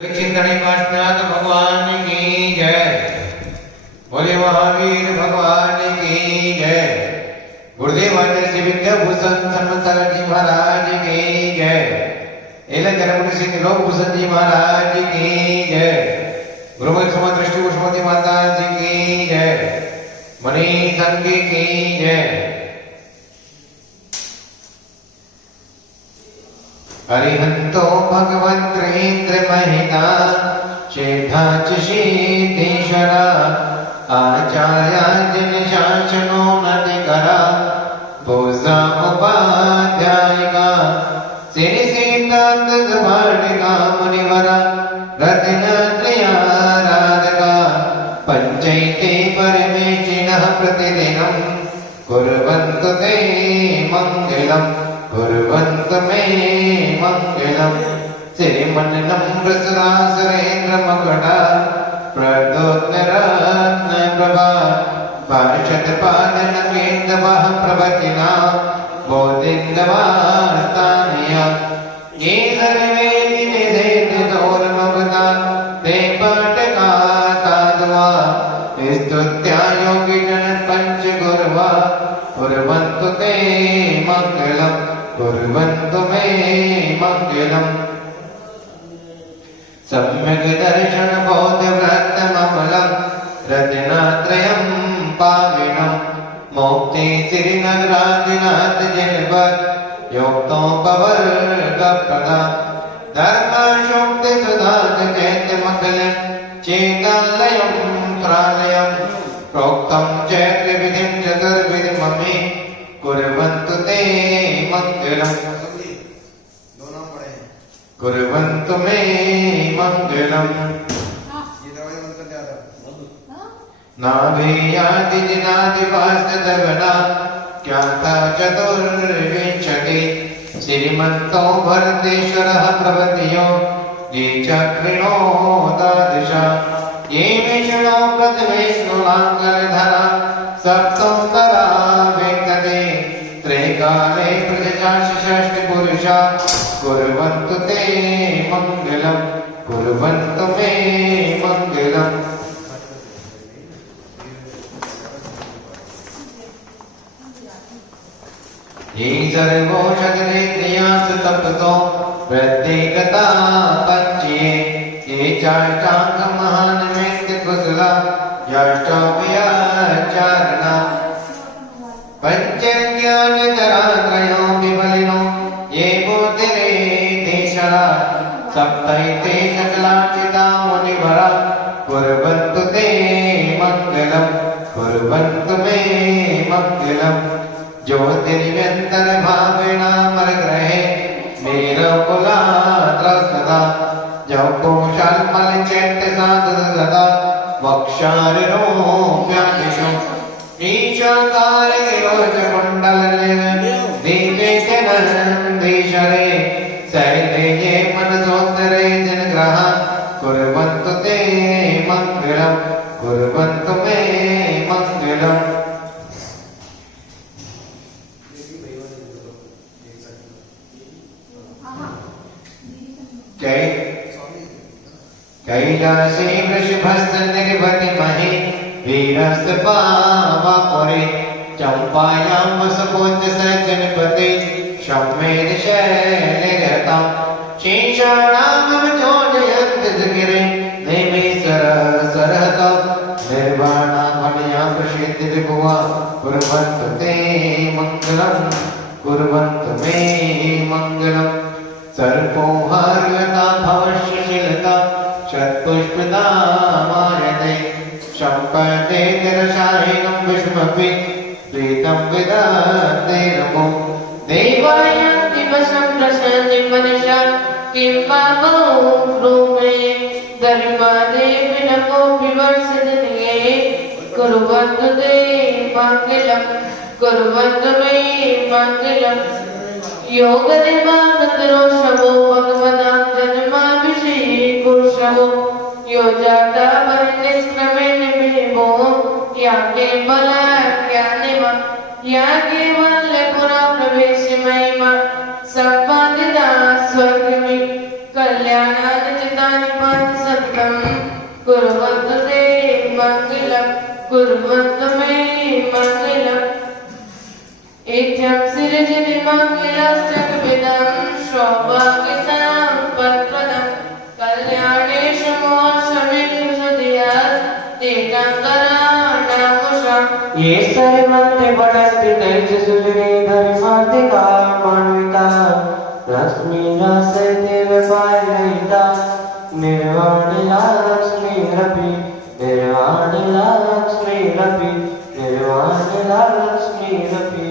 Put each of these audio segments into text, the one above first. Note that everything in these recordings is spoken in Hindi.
चिंतन काशनाथ भगवान की जय। बोले महावीर भगवान की जय। गुरुदेव श्री विद्याभूषण सन्मत जी महाराज की जय। एलंकर सिंह लोकभूषण जी महाराज की जय। गुरुमत समदृष्टि पुष्पवती माता जी की जय। मणि संघ की जय। हरिहंतो भगवंत महिता शेठाच शीतेश्वरा आचार्या जिन शासनो नति करा भूषा उपाध्यायिका श्री सीतांत वाटिका मुनिवरा रत्नत्रयाराधका पंचैते परमेशिनः प्रतिदिनं कुर्वन्तु ते मंगलम् कुर्वन्तु मे मंगलम्। श्रीमन्नं प्रसुरासुरेन्द्र मकुटा प्रदोत्तरत्न प्रभा पार्षद पादन केन्दवः प्रवचिना बोधिन्दवास्तानया ये सर्वे निधेतोर्मुक्ता ते पाटका साधुवा स्तुत्या योगिजन पंच गुरुवा कुर्वन्तु ते मंगलम् कुर्वन्तु मे मंगलम्। सम्यक् दर्शन बोध व्रत ममलम् रत्नात्रयं पाविनं मोक्ति श्रीनगरादिनाथ जनपद योक्तोपवर्ग प्रदा धर्म शोक्ति सुधा चैत्य मकलं चेतालयं प्रालयं प्रोक्तं चैत्र विधिं चतुर्विधिमपि कुर्वन्तु ते मंगलम् कुर्वन्तु मे मंगलम्। नाभियादिजिनादिवासदवना ज्ञाता चतुर्विंशति श्रीमन्तो भरतेश्वरः प्रभृतयो ये चक्रिणो तादृशा ये विष्णो प्रथमेष्णुलाङ्गलधरा सप्तोत्तरा वेङ्कटे त्रैकाले प्रजषष्टि पुरुषा कुर्वन्तु ते मंगलम् कुर्वन्तु मे मंगलम्। ये सर्वोषधरेन्द्रियासु तपतो प्रत्येकता पच्ये ये चाष्टांग महानमेत्य कुशला याष्टाव्याचारणा पंचज्ञान जरात्रयो विबलिनो ये बोधिरे देशरा सप्तैते सकलाचिता मुनिवरा कुर्वन्तु ते मंगलम् कुर्वन्तु मे मंगलम्। ज्योतिर्व्यंतर भावेना मरग्रहे मेरकुलात्रस्तदा जौ कोशाल्मल चैत्य साधुलता वक्षारोप्यादिशु ईशाकार गिरोज कुंडल दीपे नंदीश्वरे सैले मनसोत्तरे जनग्रह कुर्वन्तु ते मंगलम् कुर्वन्तु मे मंगलम्। कैलासे वृषभस्थ निर्भति महे वीरस्त पावापुरे चंपायां वसुपूज्य सज्जनपते शम्मेर शैलरतां शेषाणामवचोजयन्त गिरे नेमिसर सरहता निर्वाणा मनया प्रसिद्ध विभुवा कुर्वन्तु ते मंगलम् कुर्वन्तु मे मंगलम्। सर्पोहार्यता भवश्यशीलता शतपुष्पदा मायते सम्पदे तिरशाहिनं विष्णुमपि प्रीतं विदते नमो देवायन्ति वशं प्रशान्ति मनुषा किं पापो ब्रूमे धर्मादेवि नमो विवर्षदनीये कुर्वन्तु ते मंगलम् कुर्वन्तु मे मंगलम्। योगनिर्वाणकरो शवो भगवतां जन्माभिषेको शवो यो जाता परिनिष्क्रमेण विभो या केवल पुरा प्रवेश महिमा संपादिता स्वर्ग में कल्याणानि चितानि सर्वं कुर्वन्तु ते मङ्गलं कुर्वन्तु मे मङ्गलम् इत्यं सिरजनिमङ्गलश्चकविदं सौभाग्यसम्पत्प्रदं कल्याणेषु मोक्षमेधिषधियात् तीर्थङ्कराणामुषम् ये सर्वन्ते पठन्ति तैः सुजने धर्माधिका मान्विता लक्ष्मीरासते व्यपारयिता निर्वाणलक्ष्मीरपि निर्वाणलक्ष्मीरपि निर्वाणलक्ष्मीरपि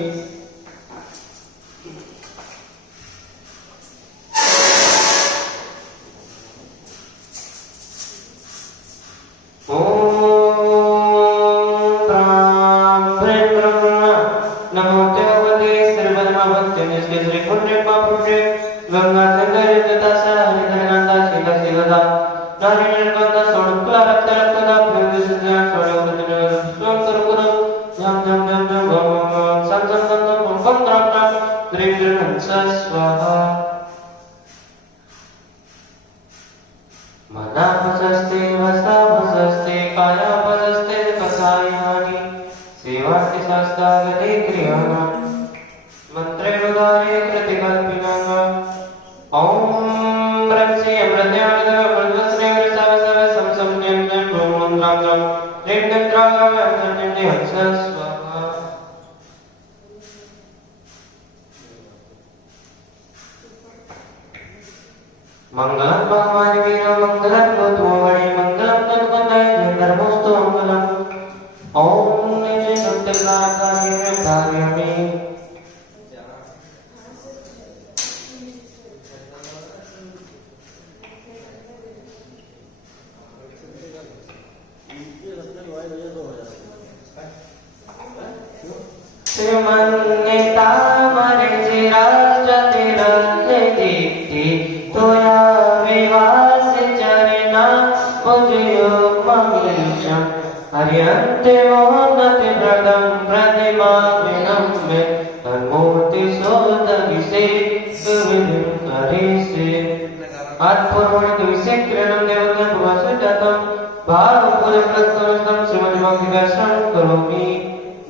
मनापसस्ते वसापसस्ते कायापसस्ते कथायानि सेवास्ति शास्त्रागते क्रियाणां मन्त्रेणोदारे कृतिकल्पिनाः ॐ ब्रह्मस्य अमृतयागवृद्धस्नेहरसावसाव संसम्यं ब्रह्मन्द्रां रेण्यन्द्रागाव्यन्तर्निन्दे हंस स्वाहा मंगलम भगवान वीरो मंगलम गोत्रोमणि मंगलम तत्पदाय धर्मोस्तु मंगलम ओम निजे सत्यकार्य कार्यामि श्रीमन्नेता मरे चिराज तिरंगे दीप्ति तोया विवास चरना पुजयो मंगलम हरियन्ते मोहनति प्रदम प्रतिमा विनम्य तन्मूर्ति सोदगिसे सुविधिं करिसे आत्मपूर्वणि दुविसे क्रीडं देवतं भुवसुजातं भावपूर्वकं श्रीमद्भक्तिदर्शनं करोमि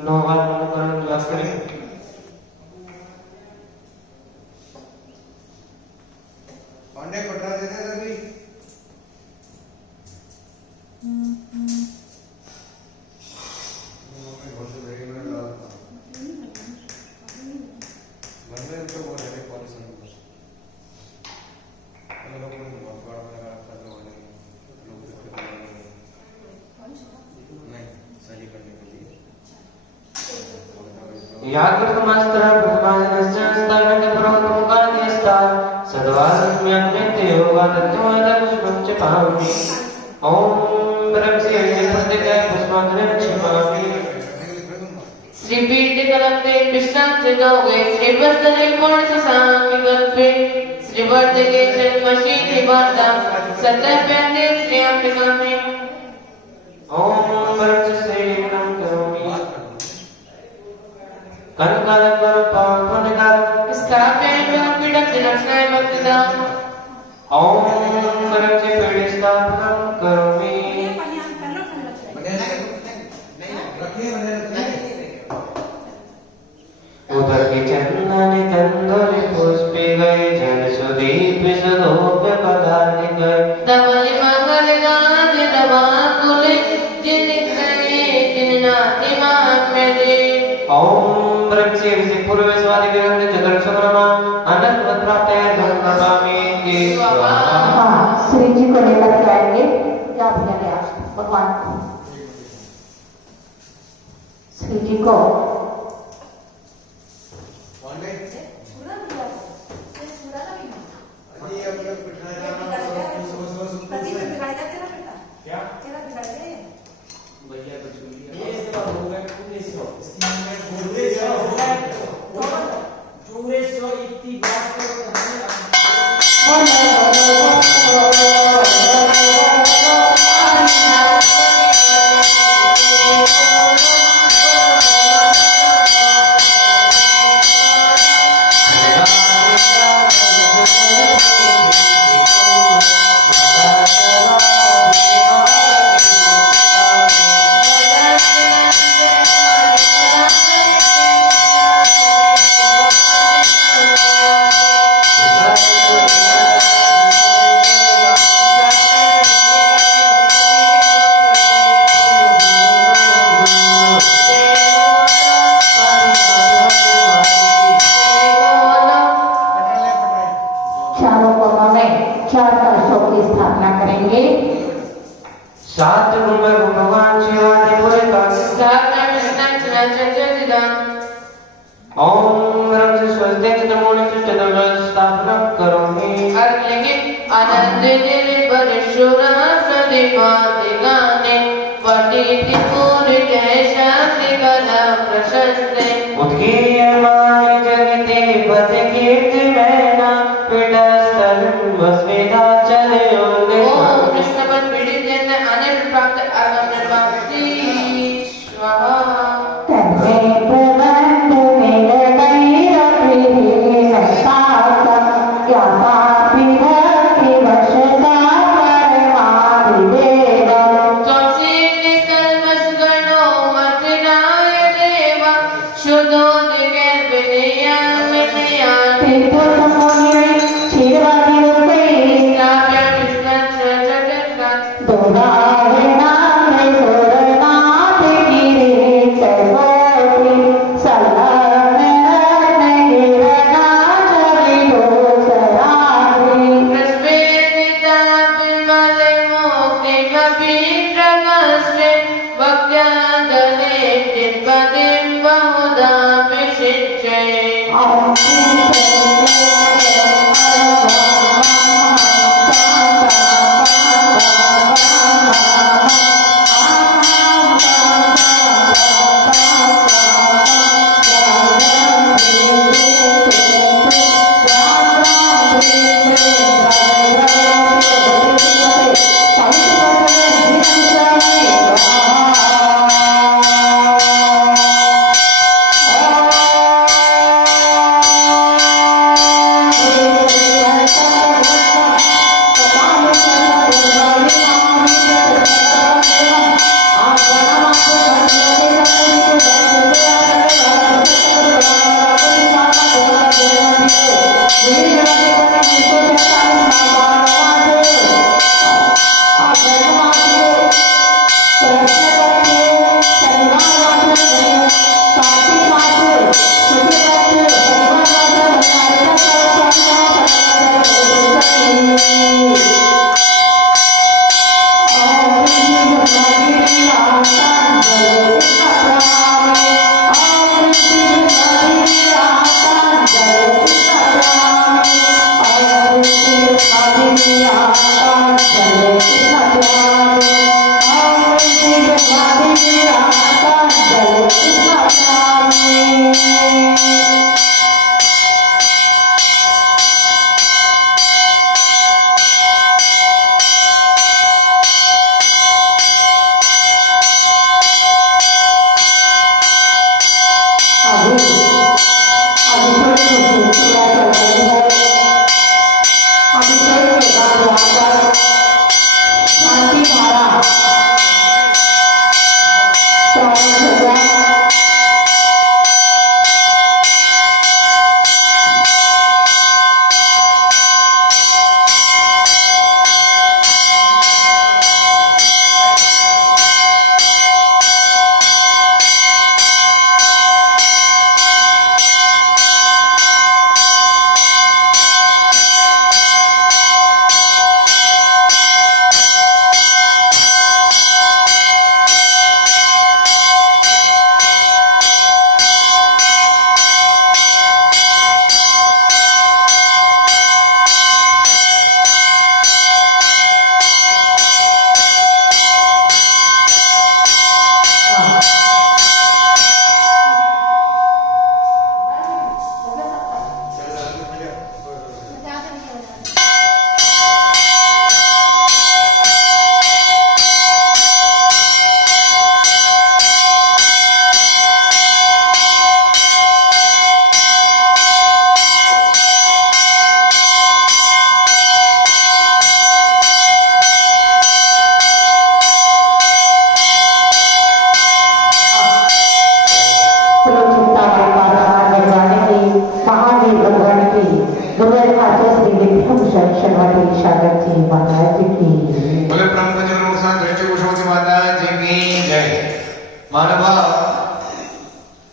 नोवात्मकरणं जास्करि पांडे पटरा देते थे भी याकृतमस्त्र प्रथमादिनस्य स्थानकपुरोगमकार्यस्था सद्वास्म्यन्विते योगादत्तमदपुष्पं च पावि ॐ ब्रह्मस्य प्रतिदय पुष्पाञ्जलिं क्षिपामि श्रीपीठकलक्ते विश्रांतिगौगे श्रीवत्सले कोणससाङ्गिकल्पे श्रीवर्धके जन्मशीलिवार्तां सत्यप्यन्ते श्रियम्बिकामे ॐ ब्रह्मस्य करोमि कनकालकरपावनकार स्थापयामि पीठं दिनक्षणाय भक्तिदाम् ॐ ब्रह्मस्य पीठे स्थापनं करोमि उदर के चंदन तंदुरी पुष्पे गए जल सुदीप सुधोप्य पदार्थ गए दवली मंगल गान दवाकुले जिनकने जिननाति महात्म्य दे ओम ब्रह्मस्य विषि पूर्व स्वादि विरंद जगत सुब्रमा अनंत प्राप्त है धन करवामी जी स्वाहा श्री जी को लेकर के आएंगे क्या भैया आज भगवान को श्री जी को पांडे अजी अब तक बिठाया क्या भैया कुछ ये सेवा हो गया 1900 स्कीम में 1900 इतनी बात करो करेंगे। 7 गुण में भगवान शिवादे पूरे का ओम रंग से स्वस्ति चित्रमूल से चतुर्दश स्थापना करोगे। आनंद दिल परशुरा सदिमाते गाने पतिति पूरी जय शांति कला प्रशस्ते उत्कीर्यमान जगते पद कीर्ति मैना पीठस्थल वस्वेदा चले होंगे। ओम कृष्णपद पीड़ित जन अनिल प्राप्त आगम निर्वाप्ति स्वाहा।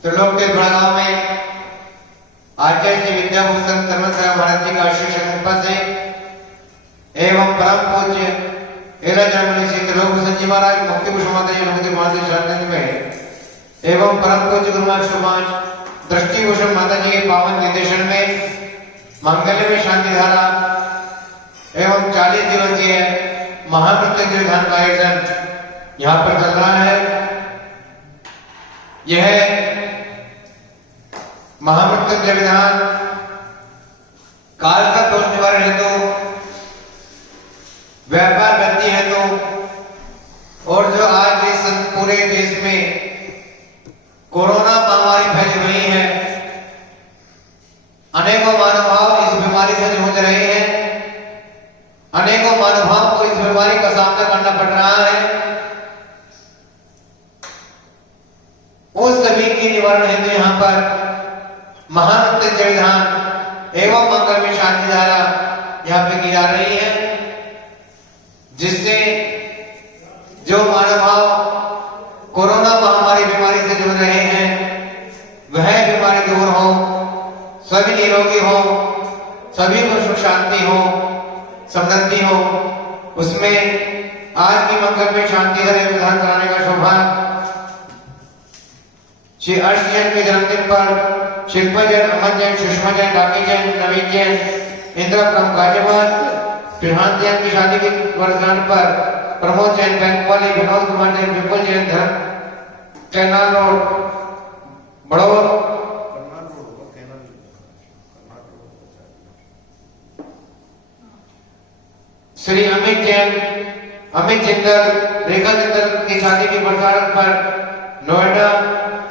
त्रिलोक के गुणगांव में आचार्य श्री विद्याभूषण सर्वश्रेष्ठ भारत जी का आशीष कृपा से एवं परम पूज्य एला जर्मनी से लोग संजी महाराज मुक्ति भूषण माता जी अनुमति माता शरण में एवं परम पूज्य गुरु महाराज 105 दृष्टि भूषण माता जी के पावन निर्देशन में मंगल में शांति धारा एवं 40 दिवसीय महामृत्युंजय विधान का आयोजन यहाँ पर चल रहा है। यह महामृत्युंजय विधान काल का दोष निवारण हेतु, व्यापार वृद्धि हेतु और जो आज इस पूरे देश में कोरोना महामारी फैली हुई है, अनेकों मानव इस बीमारी से जूझ रहे हैं, अनेकों मानव को इस बीमारी का सामना करना पड़ रहा है। उस सभी की निवारण हेतु यहाँ पर महामृत्युंजय विधान एवं मंगल में शांति धारा यहाँ पे की जा रही है, जिससे जो मानव कोरोना महामारी बीमारी से जूझ रहे हैं वह बीमारी दूर हो, सभी निरोगी हो, सभी को सुख शांति हो, समृद्धि हो। उसमें आज की मंगल में शांति धारा विधान कराने का सौभाग्य श्री अर्श जैन के जन्मदिन पर शिल्पा जैन, अमन जैन, सुषमा जैन, राखी जैन, नवीन जैन, इंदिरा प्रम गाजियाबाद, प्रधान जैन की शादी की वर्षगांठ पर प्रमोद जैन बैंक वाली, विनोद कुमार जैन, विपुल जैन धर्म कैनाल रोड बड़ौर, श्री अमित जैन, अमित जिंदल, रेखा जिंदल की शादी की वर्षगांठ पर नोएडा,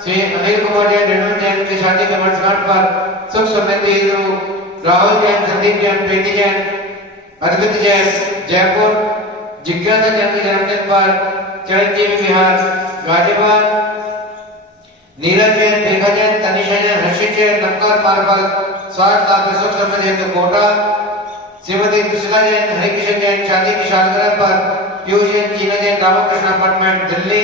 श्री अनिल कुमार जैन, रेणु जैन की शादी की वर्षगांठ पर सुख समृद्धि हेतु राहुल जैन, संदीप जैन, प्रीति जैन, अर्पित जैन जयपुर, जिज्ञासा जैन के जन्मदिन पर चिरंजीवी विहार गाजियाबाद, नीरज जैन, रेखा जैन, तनिषा जैन, हर्षित जैन, नमकार मार्बल, स्वास्थ्य लाभ सुख समृद्धि हेतु कोटा, श्रीमती कृष्णा जैन, हरिकिशन जैन शादी की सालगिरह पर पीयूष जैन, चीना जैन, रामकृष्ण अपार्टमेंट दिल्ली,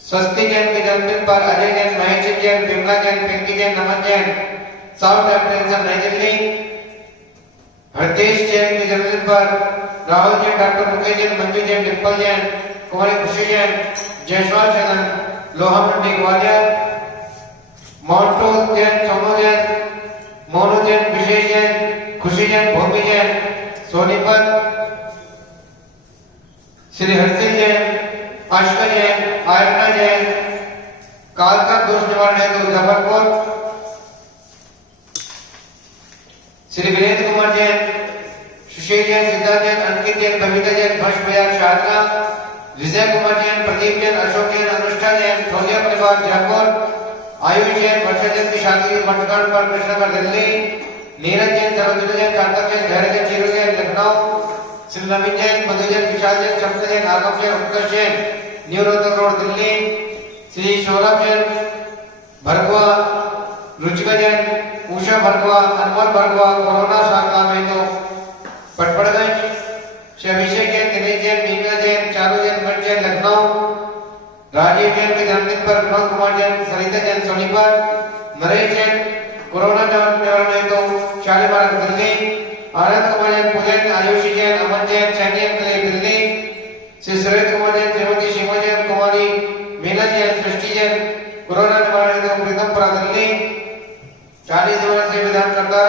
स्वस्ति जैन के जन्मदिन पर अजय जैन, महेश जैन, विमला जैन, पिंकी जैन, नमन जैन, साउथ एप्रेंशन नई दिल्ली, हरदेश जैन के जन्मदिन पर राहुल जैन, डॉक्टर मुकेश जैन, मंजू जैन, डिम्पल जैन, कुमारी खुशी जैन, जयसवाल चंदन, लोहा मंडी ग्वालियर, मोन्टू जैन, सोनू जैन, मोनू जैन, विशेष जैन, खुशी जैन, भूमि जैन, सोनीपत, श्री हर्षिल जैन, आशका जैन, आयरना जैन, कालका दोष निवारण हेतु जबलपुर, श्री वीरेंद्र कुमार जैन, सुशील जैन, सिद्धार्थ जैन, अंकित जैन, बबीता जैन, हर्ष बयार शारदा, विजय कुमार जैन, प्रदीप जैन, अशोक जैन, अनुष्ठा जैन, ठोलिया परिवार जयपुर, आयुष जैन, वर्षा जैन की शादी की वर्षगांठ पर कृष्णनगर दिल्ली, नीरज जैन, सर्वजित जैन, सार्थक जैन, धैर्य जैन, चिरू जैन, लखनऊ, श्री नवीन जैन, मधु जैन, विशाल जैन, शब्द जैन, आगम जैन, उत्कर्ष जैन, न्यू रोहतक रोड दिल्ली, श्री सौरभ जैन, भरगवा, रुचिका जैन, उषा भरगवा, अनमोल भरगवा, कोरोना साधना में तो पटपड़गंज, श्री अभिषेक जैन, दिनेश जैन, मीना जैन, चारू जैन, मठ जैन, लखनऊ, राजीव जैन के जन्मदिन पर विनोद कुमार जैन, सरिता जैन, सोनीपत, नरेश जैन, कोरोना निवारण हेतु शालीमार दिल्ली, आनंद कुमार जैन, पूजन, आयुषी जैन, अमन जैन, चैनियन के लिए दिल्ली, श्री सुरेश कुमार जैन, श्रीमती शिवा जैन, कुमारी मीना जैन, सृष्टि जैन, कोरोना निवारण हेतु प्रीतमपुरा दिल्ली, 40 दिवसीय विधान करता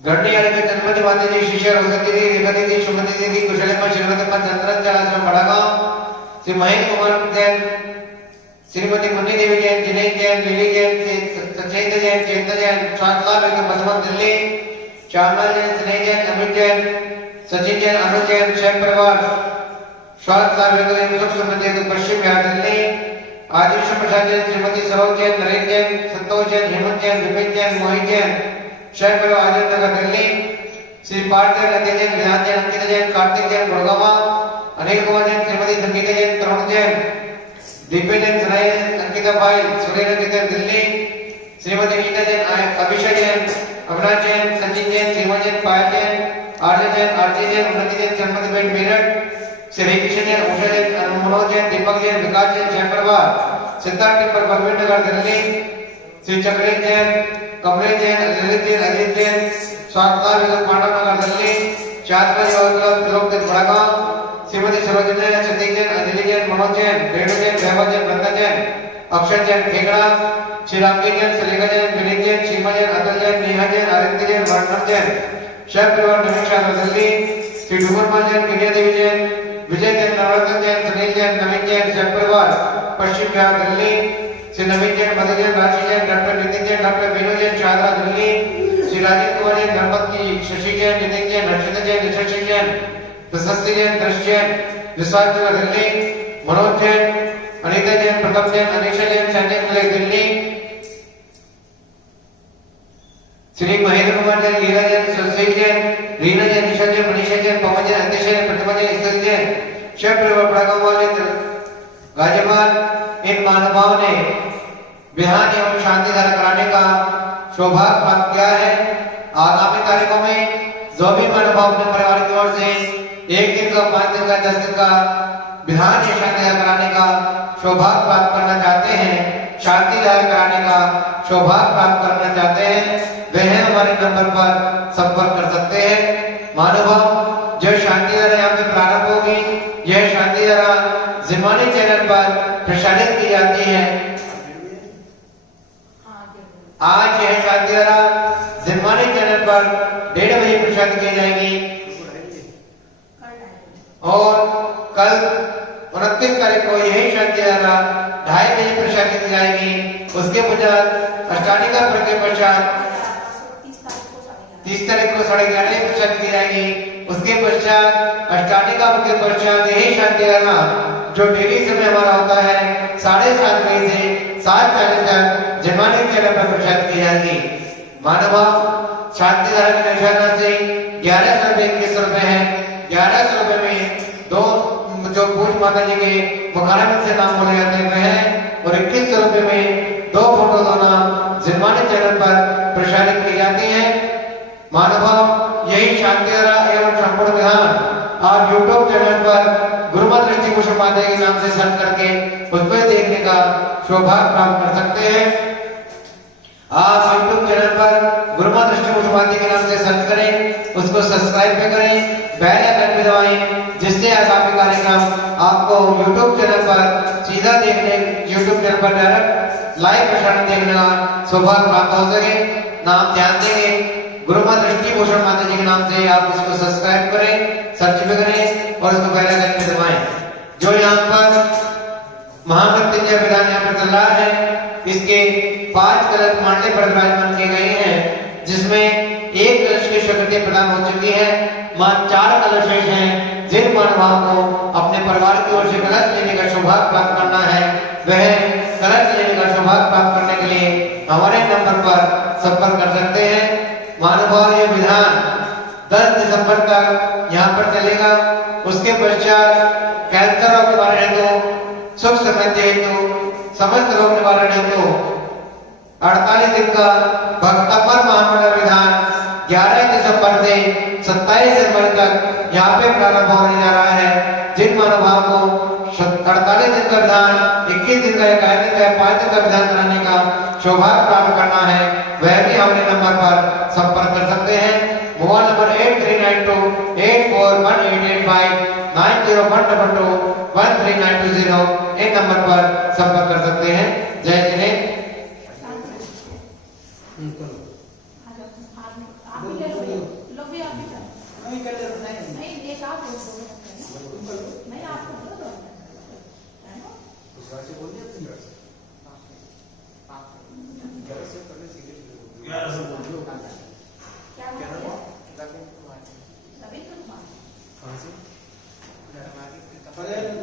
गढ़ी के जन्मदिन माता जी, शिष्य रोशनी दीदी, रेखा दीदी, सुमति दीदी, कुशलम्मा, श्रीमती चंद्रन चलाश्रम बड़ागांव, श्री महेंद्र कुमार जैन, श्रीमती मुन्नी देवी जैन, दिनेश जैन, लिली जैन, सचेंद्र जैन, चेतन जैन, सातलाल मधुबन दिल्ली, श्यामलाल जैन, स्नेह जैन, अमित जैन, सचिन जैन, अनुज जैन, शैम परिवार, स्वास्थ्य लाभ सुख समृद्धि पश्चिम बिहार दिल्ली, आदिश प्रसाद जैन, श्रीमती सरोज जैन, नरेंद्र जैन, संतोष जैन, हेमंत जैन, विपिन जैन, मोहित जैन, शैम परिवार आजम नगर दिल्ली, श्री पार्थ जैन, अजय जैन, विधान जैन, अंकित जैन, कार्तिक जैन, गुड़गावा, अनिल कुमार जैन, श्रीमती संगीता जैन, तरुण जैन, दिव्य जैन, सनाई जैन, अंकिता भाई, सुरेंद्र जैन दिल्ली, श्रीमती नीता जैन, अभिषेक जैन, अविनाश जैन, सचिन जैन, सीमा जैन, पायल जैन, आर्य जैन, आरती जैन, उन्नति जैन, श्रीमती बेट मेरठ, श्री कृष्ण जैन, उषा जैन, मनोज जैन, दीपक जैन, विकास जैन, जय परिवार, सिद्धार्थ टेम्पल बलवीर नगर दिल्ली, श्री चक्रेश जैन, कमलेश जैन, ललित जैन, अजीत जैन, स्वागता पांडव नगर दिल्ली, चातुर्य क्लब त्रिलोक बड़गांव श्रीमती सरोजन जैन, सतीश जैन, अंजलि जैन, मनोज जैन, रेणु जैन, वैभव जैन, वृंदा जैन, अक्षर जैन, खेगड़ा, श्रीरामजी जैन, सलीका जैन, विनीत जैन, सीमा जैन, अतुल जैन, नेहा जैन, आदित्य जैन, वर्णम जैन, शैव परिवार नवीन दिल्ली, श्री डुमरमा जैन, विजय देवी जैन, विजय जैन, नवरत्न जैन, सुनील जैन, नवीन जैन, शैव परिवार पश्चिम बिहार दिल्ली, श्री नवीन जैन, मधु जैन, राशि जैन, डॉक्टर नितिन जैन, डॉक्टर विनोद जैन, शारदा दिल्ली, श्री राजीव कुमार जैन, धर्मपत्नी शशि जैन, नितिन जैन, हर्षिता जैन, यशस्वी जैन, प्रशस्ति जैन, दर्श जैन, विश्वास दिल्ली, मनोज जैन, अनीता जैन, प्रताप जैन, अनीशा जैन, संजय मलिक दिल्ली, श्री महेंद्र कुमार जैन, लीला जैन, सुशील जैन, रीना जैन, निशा जैन, मनीषा जैन, पवन जैन, अंतिश जैन, प्रतिमा जैन, स्तुति जैन, शिव परिवार बड़गांव वाले गाजियाबाद, इन महानुभावों ने बिहान एवं शांति धारा कराने का सौभाग्य प्राप्त किया है। आगामी तारीखों में जो भी महानुभाव अपने परिवार की ओर से 1 दिन का, 5 दिन का, 10 दिन का विधान या शांति धारा कराने का सौभाग्य प्राप्त करना चाहते हैं, शांति धारा कराने का सौभाग्य प्राप्त करना चाहते हैं, वह हमारे नंबर पर संपर्क कर सकते हैं। महानुभाव जो शांति धारा यहाँ पे प्रारंभ होगी, यह शांति धारा जिमानी चैनल पर प्रसारित की जाती है। आज यह शांति धारा जिमानी चैनल पर 1:30 बजे प्रसारित की जाएगी और कल 29 तारीख को यही शांति धारा 2:30 बजे प्रसारित की जाएगी। उसके पश्चात अष्टानिका के पश्चात 30 तारीख को 11:30 बजे प्रसारित की जाएगी। उसके पश्चात अष्टानिका के पश्चात यही शांति धारा जो डेली समय हमारा होता है 7:30 बजे से 7:40 तक जमानी चैनल पर प्रसारित की जाएगी। मानव शांति धारा की निशाना से 1100 रुपए 21 रुपए है। 1100 रुपए में दो जो पूज माता जी के मुखारबिन से नाम बोले जाते हैं वह, और 2100 रुपए में 2 फोटो दोना जिमानी चैनल पर प्रसारित की जाती है। मानव यही शांति धारा एवं संपूर्ण विधान आप YouTube चैनल पर गुरुमत दृष्टि कुशल माता के नाम से सर्च करके उस पर देखने का सौभाग्य प्राप्त कर सकते हैं। आप YouTube चैनल पर गुरुमत दृष्टि कुशल माता के नाम से सर्च करें, उसको सब्सक्राइब भी करें, बेल आइकन भी दबाएं, जिससे आगामी कार्यक्रम आपको YouTube चैनल पर सीधा देखने, YouTube चैनल पर डायरेक्ट लाइव प्रसारण देखने का सौभाग्य प्राप्त हो सके। नाम ध्यान देंगे गुरुमत दृष्टि भूषण माता जी के नाम से आप इसको सब्सक्राइब करें, सर्च भी करें और इसको बेल आइकन पे दबाएं। जो यहाँ पर महामृत्युंजय विधान यहाँ पर चल रहा है, इसके 5 कलश मांडले पर विराजमान किए गए हैं, जिसमें 1 कलश की स्वीकृति प्रदान हो चुकी है। 4 कलश हैं। जिन मानवाओं को अपने परिवार की ओर से कलश लेने का सौभाग्य प्राप्त करना है, वह कलश लेने का सौभाग्य प्राप्त करने के लिए हमारे नंबर पर संपर्क कर सकते हैं। महानुभाव ये विधान 10 दिसंबर तक यहाँ पर चलेगा। उसके पश्चात कैंसर रोग निवारण हेतु, सुख समृद्धि हेतु, समस्त रोग निवारण हेतु 48 दिन का भक्तपर महामंडल विधान 11 दिसंबर से 27 जनवरी तक यहाँ पे प्रारंभ होने जा रहा है। जिन महानुभाव को 48 दिन का विधान, 21 दिन का, 21 दिन का, 5 दिन का विधान कराने का सौभाग्य प्राप्त करना है, वह भी हमारे नंबर पर संपर्क कर सकते हैं। मोबाइल नंबर 8392 841885 9012 13920 इन नंबर पर संपर्क कर सकते हैं। जय जिने।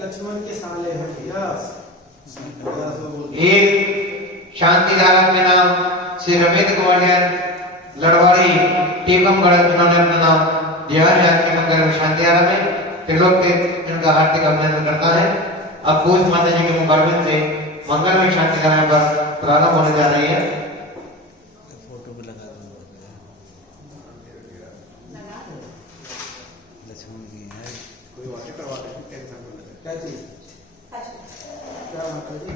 लक्ष्मण के साले हैं भैया। एक शांति धारा के नाम श्री रमेश कुमार जैन लड़वाड़ी टीकमगढ़, जिन्होंने अपना नाम दिया है आपके मंगल शांति धारा में, त्रिलोक के इनका हार्दिक अभिनंदन करता है। अब पूज माता जी के मुखारबिन से मंगल में शांति धारा पर प्रारंभ होने जा रही है। क्या चीज? क्या माता जी?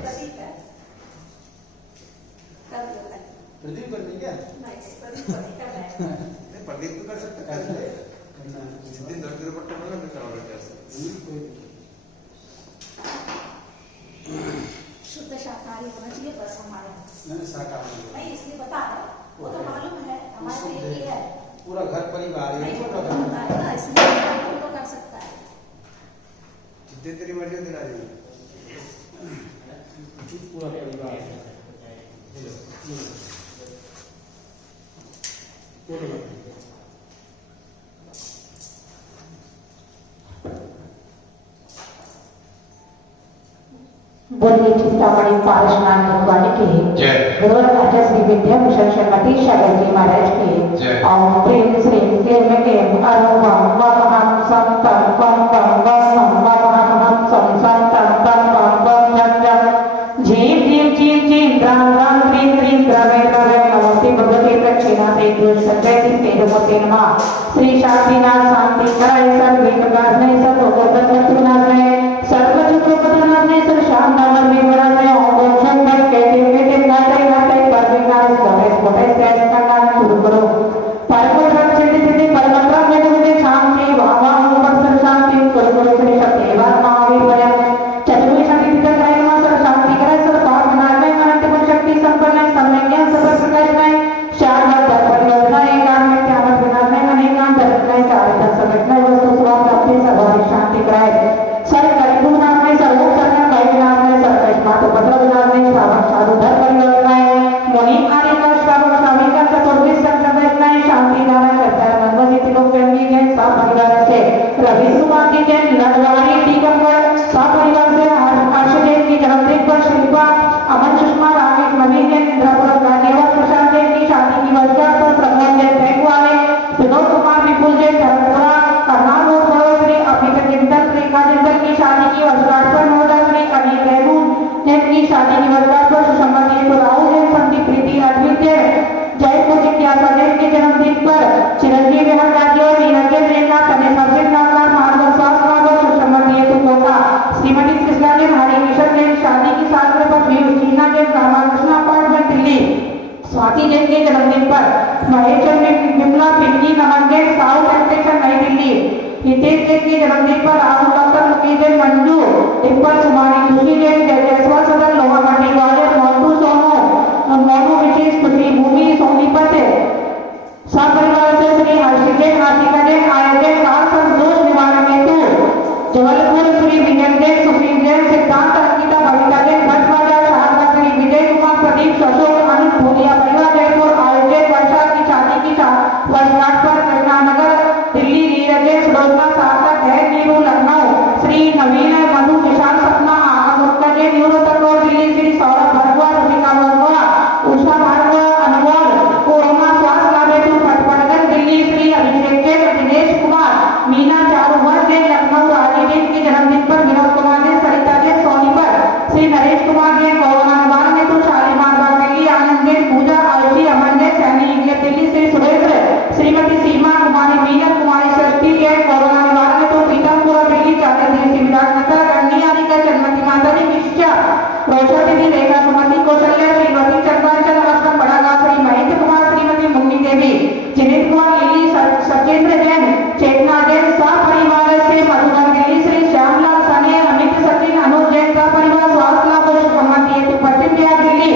प्रदीप करने क्या? प्रदीप तो कर सकते हैं। करना है जिस दिन दर्द पट्टा होगा मैं कराऊंगा कैसे कोई शुद्ध शाकाहारी होना चाहिए बस हमारे नहीं शाकाहारी नहीं, इसलिए बता रहे हैं। वो तो मालूम है हमारे लिए ये है पूरा घर परिवार है नहीं, वो छोटा तो बता रहे ना, इसलिए वो तो कर सकता है। जिस दिन तेरी मर्जी हो दिन आ जाएगी पूरा परिवार है बोलिए चिंतामणि पारसनाथ भगवान की जय। गुरु आचार्य श्री विद्याभूषण श्रीमती सागर जी महाराज की जय। ओम प्रेम श्री क्लेम एम अरुवम वम हम सम तम वम वम वम हम सम सम तम तम वम वम जम जम झीम झीम झीम झीम द्राम द्राम त्रीम त्रीम द्रवे द्रवे नमस्ते भगवते दक्षिणाते दोष संजयति तेजोमते नमः श्री शांतिनाथ शांति कराय सर्व विघ्नाश ने सब भगवत मथुनाथ ने सर्व चतुर्पदनाथ ने सर श्याम नाम विघ्नाश ने ओम शंकर कहते कहते गाते गाते पर विघ्नाश कोटे कोटे से इसका नाम शुरू करो परम रक्षित तिथि परम ब्रह्म में शांति वावा ऊपर सर शांति करो करो श्री सत्यवा महावीर वयम चतुर्वी शक्ति तिथि कराय नमः सर शांति कराय सर पावन नाम में अनंत शक्ति संपन्न सम्यज्ञ सब प्रकाश में श्याम दर्पण योजना एकांत में त्यामत विनाश में अनेकांत दर्पण चारित समझना वस्तु स्वभाव प्राप्ति सर्वाधिक शांति कराय सर कलियुग नाम में सर्वोच्च सरना कई नाम में सर्वश्रेष्ठ मातु पत्र नाम में श्रावण साधु धर्म योजनाएं मुनि आर्य का श्रावण स्वामी का चतुर्विश संप्रदाय शांति नारायण करता है मनवसित लोक फैमिली के सब परिवार से रवि सुमाती के लड़वाड़ी टीकमगढ़ सब परिवार से हर्षदेव की जन्मदिन पर शिल्पा अमन सुषमा राकेश मनी के इंद्रपुर गाजियाबाद प्रशांत देव की शादी की वर्षगांठ पर प्रमोद जैन वाले विनोद कुमार विपुल जैन धर्मपुरा करनाल रोड बड़ोदरी अमित जिंदल रेखा जिंदल की शादी की वर्षगांठ पर नोडा श्री अनिल रहमान जैन की शादी की वर्षगांठ पर सुषमा जी राहुल जैन संदीप प्रीति अद्वित जयपुर जिज्ञासा जैन के जन्मदिन पर चिरंजीव विहार राज्य और नीरज रेखा तने सर्जित नाकार माधव स्वास्थ्य और सुषमा जी कोटा श्रीमती कृष्णा जैन हरि किशन जैन शादी की सालगिरह पर वीना जैन रामाकृष्ण अपार्टमेंट दिल्ली स्वाति जैन के जन्मदिन पर महेश जैन विमला पिंकी नमन जैन साउथ एक्सटेंशन नई दिल्ली हितेश जैन के जन्मदिन पर राहुल डॉक्टर मुकेश जैन मंजू डिम्पल कुमारी खुशी जैन जयस्वाल सदन लोहागढ़ी ग्वालियर मोन्टू सोनू मोनू विशेष खुशी भूमि सोनीपत सब परिवार से श्री हर्षित जैन आशिका जैन आया जैन काल संतोष निवारण हेतु जबलपुर श्री विजय जैन सुशील जैन सिद्धांत अंकिता भविता जैन भटवाजा शारदा श्री विजय कुमार प्रदीप अशोक अनिल भूलिया परिवार जयपुर आयोजित वर्षा की शादी की वर्षगांठ पर कृष्णानगर दिल्ली नीरज जैन सुलोचना सार्थक है नीरू लखनऊ श्री नवीन मधु विशाल सपना आगम जैन न्यूरो तकोर दिल्ली श्री सौरभ भरद्वाज रुचिका भरद्वाज उषा भार्गव अनमोल कोरोना स्वास्थ्य लाभ हेतु फटफटगंज दिल्ली श्री अभिषेक जैन दिनेश कुमार मीना चारुवंश जैन लखनऊ राजीव जैन के जन्मदिन पर विनोद कुमार जैन सरिता जैन सोनीपत श्री नरेश कुमार जैन कोरोना निवारण हेतु शालीमार बाग दिल्ली आनंद जैन पूजा आयुषी अमन जैन सैनी इंग्लैंड दिल्ली श्री सुरेंद्र श्रीमती सीमा कुमारी मीनल कुमारी सृष्टि जैन कोरोना निवारण हेतु पीतमपुरा दिल्ली चाचा देवी विराजनगर गणनी आदि का जन्मदिन माता जी निश्चय रोशा दीदी रेखा सुमति कौशल्या श्रीमती चंद्रांचल आश्रम बड़ागा श्री महेंद्र कुमार श्रीमती मुन्नी देवी जिनेन्द्र कुमार लिली सचेंद्र जैन चेतना जैन सा परिवार से मधुबन दिल्ली श्री श्यामलाल सने अमित सचिन अनुज जैन का परिवार स्वास्थ्य लाभ और सम्मति हेतु पश्चिम बिहार दिल्ली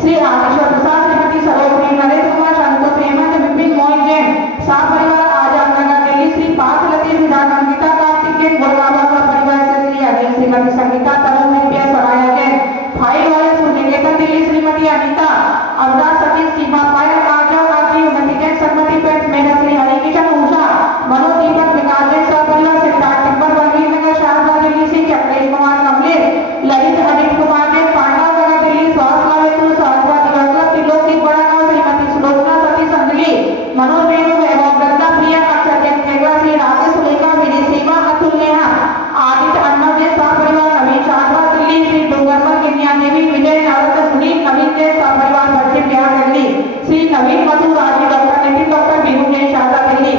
श्री आदिश्वर प्रसाद श्रीमती सरोजनी नरेंद्र कुमार संतोष हेमंत विपिन मोहित जैन सा परिवार आजाद नगर दिल्ली श्री पार्थ लतीफ विधान अंकिता कार्तिक जैन गुड़गावा का परिवार से श्री अनिल श्रीमती संगीता तरुण दिव्या सराया जैन फाइल वाले सुनिकेतन दिल्ली श्रीमती अनिता अवदास सतीश सीमा पायल आजम आदि उन्नति जैन सम्मति पेट मेरा श्री हरिकिशन उषा मनोदीपक विकास जैन सब परिवार सिद्धार्थ टिब्बर बलवीर नगर शारदा दिल्ली से चक्रेश कुमार कमलेश ललित अनिल कुमार जैन पांडा नगर दिल्ली स्वास्थ्य लाभ हेतु सहजवा दिवस क्लब त्रिलोकी बड़ागांव श्रीमती सुलोचना सतीश अंजलि मनोज वेणु एवं गंगा प्रिया अक्षर जैन केगला श्री राजेश सुलेखा विजय सीमा अतुल नेहा आदित्य अन्ना जैन सब परिवार नवीन शारदा दिल्ली श्री डूंगरमल कन्या देवी विजय नारद सुनील नवीन जैन सब परिवार पश्चिम बिहार दिल्ली श्री नवीन मधु राजी डॉक्टर नितिन डॉक्टर बीरू जैन शारदा दिल्ली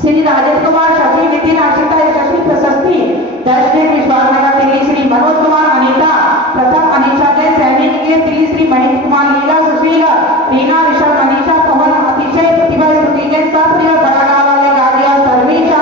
श्री राजेश कुमार शशि नितिन आशिता शशि प्रशस्ति दर्श जैन विश्वास नगर दिल्ली श्री मनोज कुमार अनीता प्रथम अनीशा जैन सैनिक के दिल्ली श्री महेंद्र कुमार लीला सुशील रीना ऋषभ मनीषा पवन अतिशय प्रतिभा स्तुति जैन सब परिवार बड़ागांव वाले गाजिया सर्वेश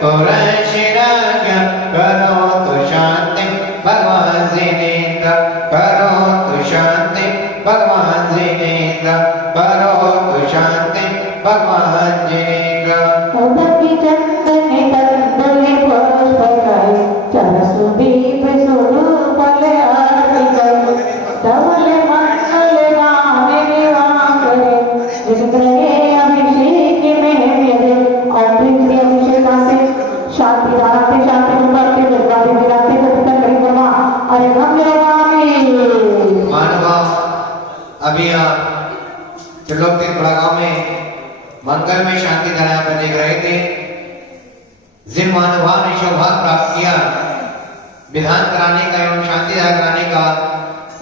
पुरशिराज्ञा करोतु शांति भगवान जिनेन्द्र करोतु शांति भगवान जिनेन्द्र करोतु शांति भगवान जिनेन्द्र उदकी चंदने तंदुले पुष्प गए चल सुदीप स्वरूप ले आरती गए धवले मंगल गाने निवांगरे जिग्रहे अभिषेक में मेरे और प्रिय अभिषेक से शांति राते शांति करते दुर्गादेवी विराते तत्तन परिक्रमा अरे हम लोगामी मानवा अभी आप त्रिलोक तीर्थ बड़ा गांव में मंगल में शांति धारा पर देख रहे थे। जिन महानुभाव ने सौभाग्य प्राप्त किया विधान कराने का एवं शांति धारा कराने का,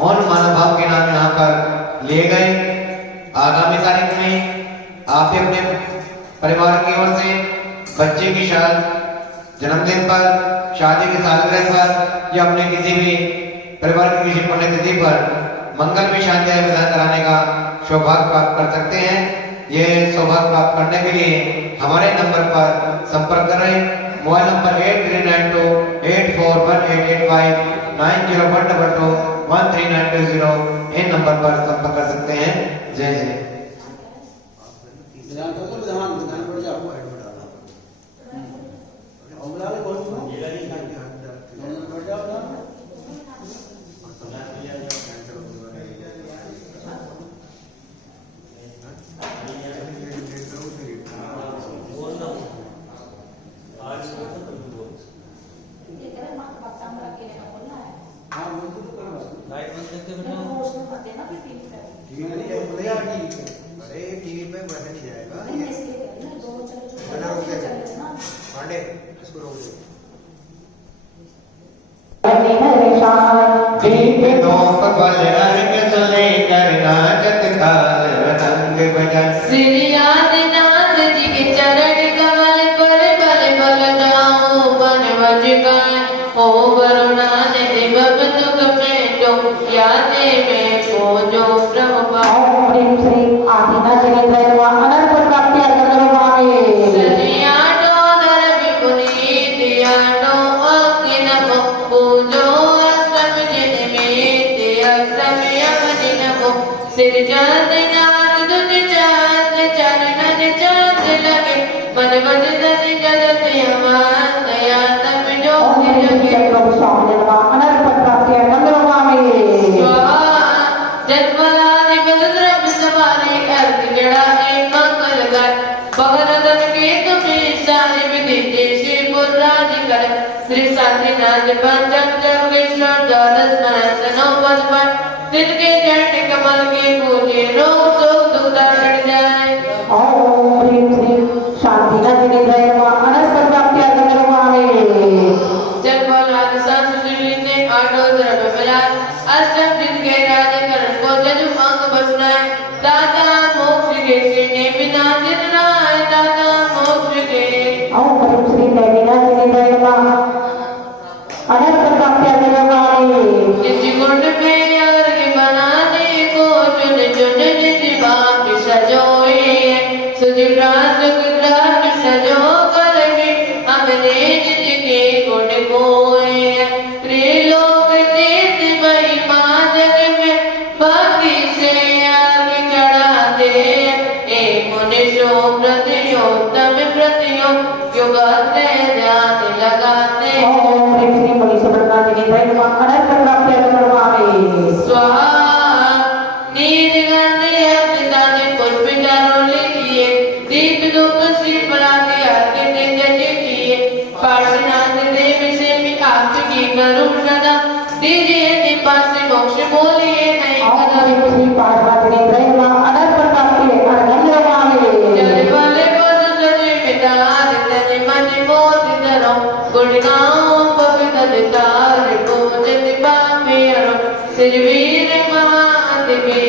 उन महानुभाव के नाम यहाँ पर लिए गए। आगामी तारीख में आप भी अपने परिवार की ओर से बच्चे की जन्मदिन पर, शादी की सालगिरह पर या अपने किसी भी परिवार की किसी पुण्यतिथि पर मंगल में शांति धारा विधान कराने का सौभाग्य प्राप्त कर सकते हैं। ये सौभाग्य प्राप्त करने के लिए हमारे नंबर पर संपर्क करें। मोबाइल नंबर 8392841885 9012221390 इन नंबर पर संपर्क कर सकते हैं। जय जय। विधान बढ़ जाओ बढ़ जाओ टीवी पे बैठा नहीं जाएगा पांडे इसको रोक दो। बल अर्घ सुले करना जतकाल रंग बजन श्री आदिनाथ जी के चरण कमल पर बल बल जाऊं बन बज गाय हो करुणा निधि बब दुख में जो यादे में पूजो प्रभु ओम ह्रीं श्री आदिनाथ जिनेन्द्र अनंत प्राप्ति अर्घ सरियानो नर विपुनी दियानो अग्नि नमो पूजो अष्टम जिन में अष्टम यमनि नमो सिर चांदनाथ दुज चांद चरणन चांद लगे मन बज धन जगत हमान दया तम जो लगे अनंत प्राप्ति जन्मलादि बद्रम सवारी अर्थ जड़ा एक मंगल गाय भगरदन के तुम्हें सारे विधि जैसे पुराज कर श्री साधीनाथ पंचम जगेश्वर द्वादश मनसनो पद पर दिल के चरण कमल के पूजे रोग शोक दुख हट जाए। ओम ह्रीं श्री शांतिनाथ जिनेन्द्र अनंत प्राप्ति जन्मलादि संस्कृति ने आठों धर्म मिला अष्टम जिन के राजकरण को जन्म अंग बसनाए दादा मोक्ष के श्री ने बिना दिन राय दादा मोक्ष के ओम ह्रीं श्री देवीनाथ जिनेन्द्र अनंत प्राप्ति किसी गुण में अर्घ बनाने को चुन चुन निज भाग सजोए सुधि प्रातः ग्राम सजो करके हमने निज के गुण कोए त्रिलोक तीर्थ महिमा जग में भक्ति से आगे चढ़ाते एक मुनिषो प्रतियोत्तम प्रतियो युगाते ध्यान लगाते ओम ह्रीं श्री मुनीश्वरनाथ जिनेन्द्र अनंत प्राप्ति स्वाहा नीलगंध अमृताने पुष्प चारों लिखिए दीप धूप श्री पराते आके तेज किए पार्श्वनाथ देव से भी आपकी करूं सदा दीजिए दीपा से मोक्ष बोलिए नहीं कदम श्री पार्वती जिनेन्द्र अनंत प्राप्ति जल वाले पद सजे मिटार तन मन मोद धरो गुणगांव पवित्र तार पूजति पापे अरो सिरवीर महादेवी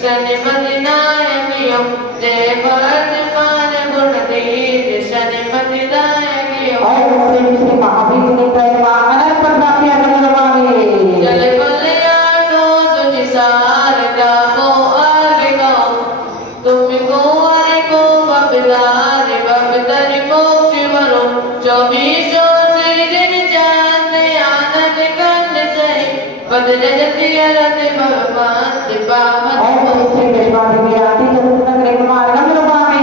शनिमति नायक यम जय वर्धमान गुण तेज शनिमति नायक यम ओम श्री महावीर जिनेन्द्र अनंत प्राप्ति जल कल्याणो तुझ सारदा को आगे गाओ तुमको अरे को बबदार बबदर मोक्ष वरो चौबीसों सृजन चांद आनंद कंद सही पद जगति रत भगवान पावन ओम श्री कृष्ण देवी आरती जगत नगरे कुमार गंग रूपावे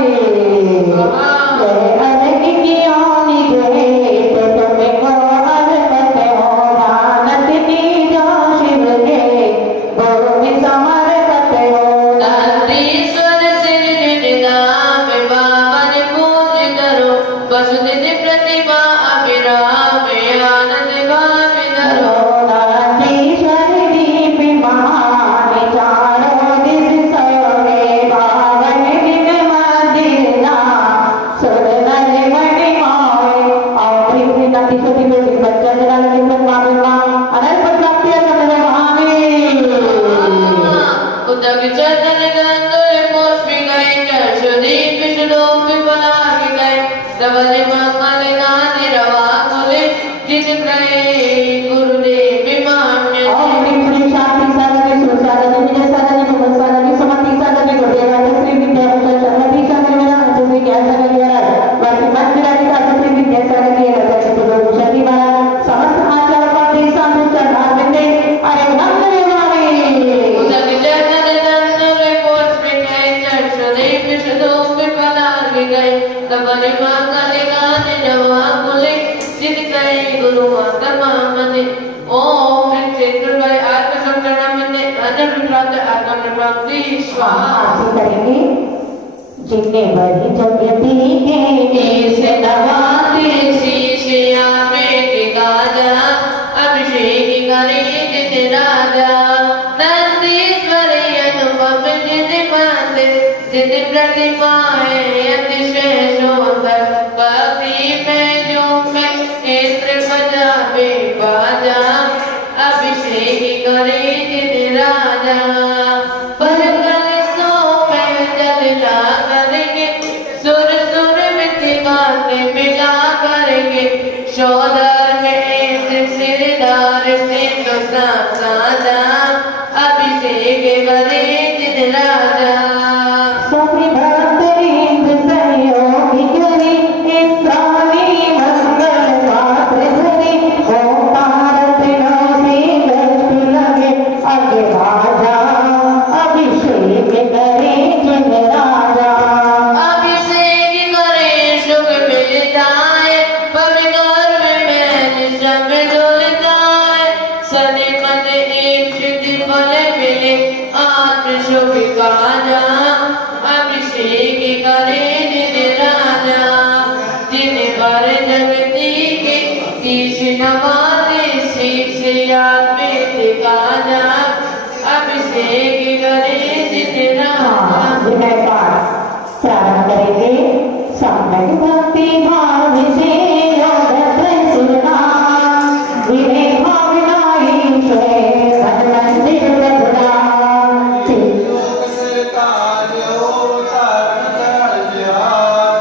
अलग की ओनी गए तो तुम्हें को अर्पत हो मानत की जो शिव के गोविंद समर्पित हो नंदीश्वर सृजन नाम पावन पूज करो वसुदेव प्रतिमा अभिराम आनंद गान धरो नंदीश्वर दीप महान चारों दिस सोहे पावन दिन मंदिरा सुर नर मणि मोहे और श्री नंदीश्वर दीप बच्चा जरा लगे बाबा अनंत प्राप्ति करने महावे उदक चंदन गंधुर पुष्प गए चर्षदीप सुलोक बना गए धवल मंगल गान रवा कुले जित गए गुरुदेव मान्य ओम ह्रीं श्री शांति सागरे सुरसागरे विजय सागरे भगवत सागरे समाधि सागरे गुरुदेव श्री विद्याभूषण शर्मति सागरे मेरा श्री ज्ञान सागरे मेरा वर्ती मंदिरादि का श्री विद्या सागरे राजा गुरु शनि महाराज समस्त आचार्य पति साधु चरण वंदे अरे नंदन मावे उदक चंदन गंधुर पुष्प गए चर्षदीप सुलोक बना गए धवल मंगल गान रवा कुले जित गए गुरु आत्मा मने ओम ह्रीं चेतुर्वय आत्म संकरण मने अनंत प्राप्त आत्म प्राप्ति स्वाहा आरती करेंगे जिनने बड़ी जगती के इस नवाते शीशिया में टिकाजा अभिषेक करे जित राजा नंदीश्वर अनुपम जित मंदिर जित प्रतिमाएं अतिशय सुंदर भक्ति में जो मैं नेत्र बजावे बाजा अभिषेक करे जित राजा पर कलशों में जल ला करके सुर सुर मिट्टी गाने मिला करके शोधर में सिरदार से तो सादा अभिषेक करे जित राजा स्वामी भक्तरिंद सहयोगी करी इंद्राणी मंगल पात्र धरी ओंकार त्रिलोकी दृष्टि लगे आगे राजा अभिषेक करे जिन राजा अभिषेक करे सुख मिलता है पवित्र में सब डोलता है सने मन एक सिद्धि फल मिले आत्म सुख काजा अभिषेक करे जिन राजा जिन पर जगती के शीश नवाते शीश आत्मिक काजा अभिषेक करे जिन राजा विनय पाठ प्रारंभ करेंगे सम्यक भक्ति भाव से योगत सुना विनय भावनाई से धनंदिर बदला योग सरकार हो तारण चरण जिहार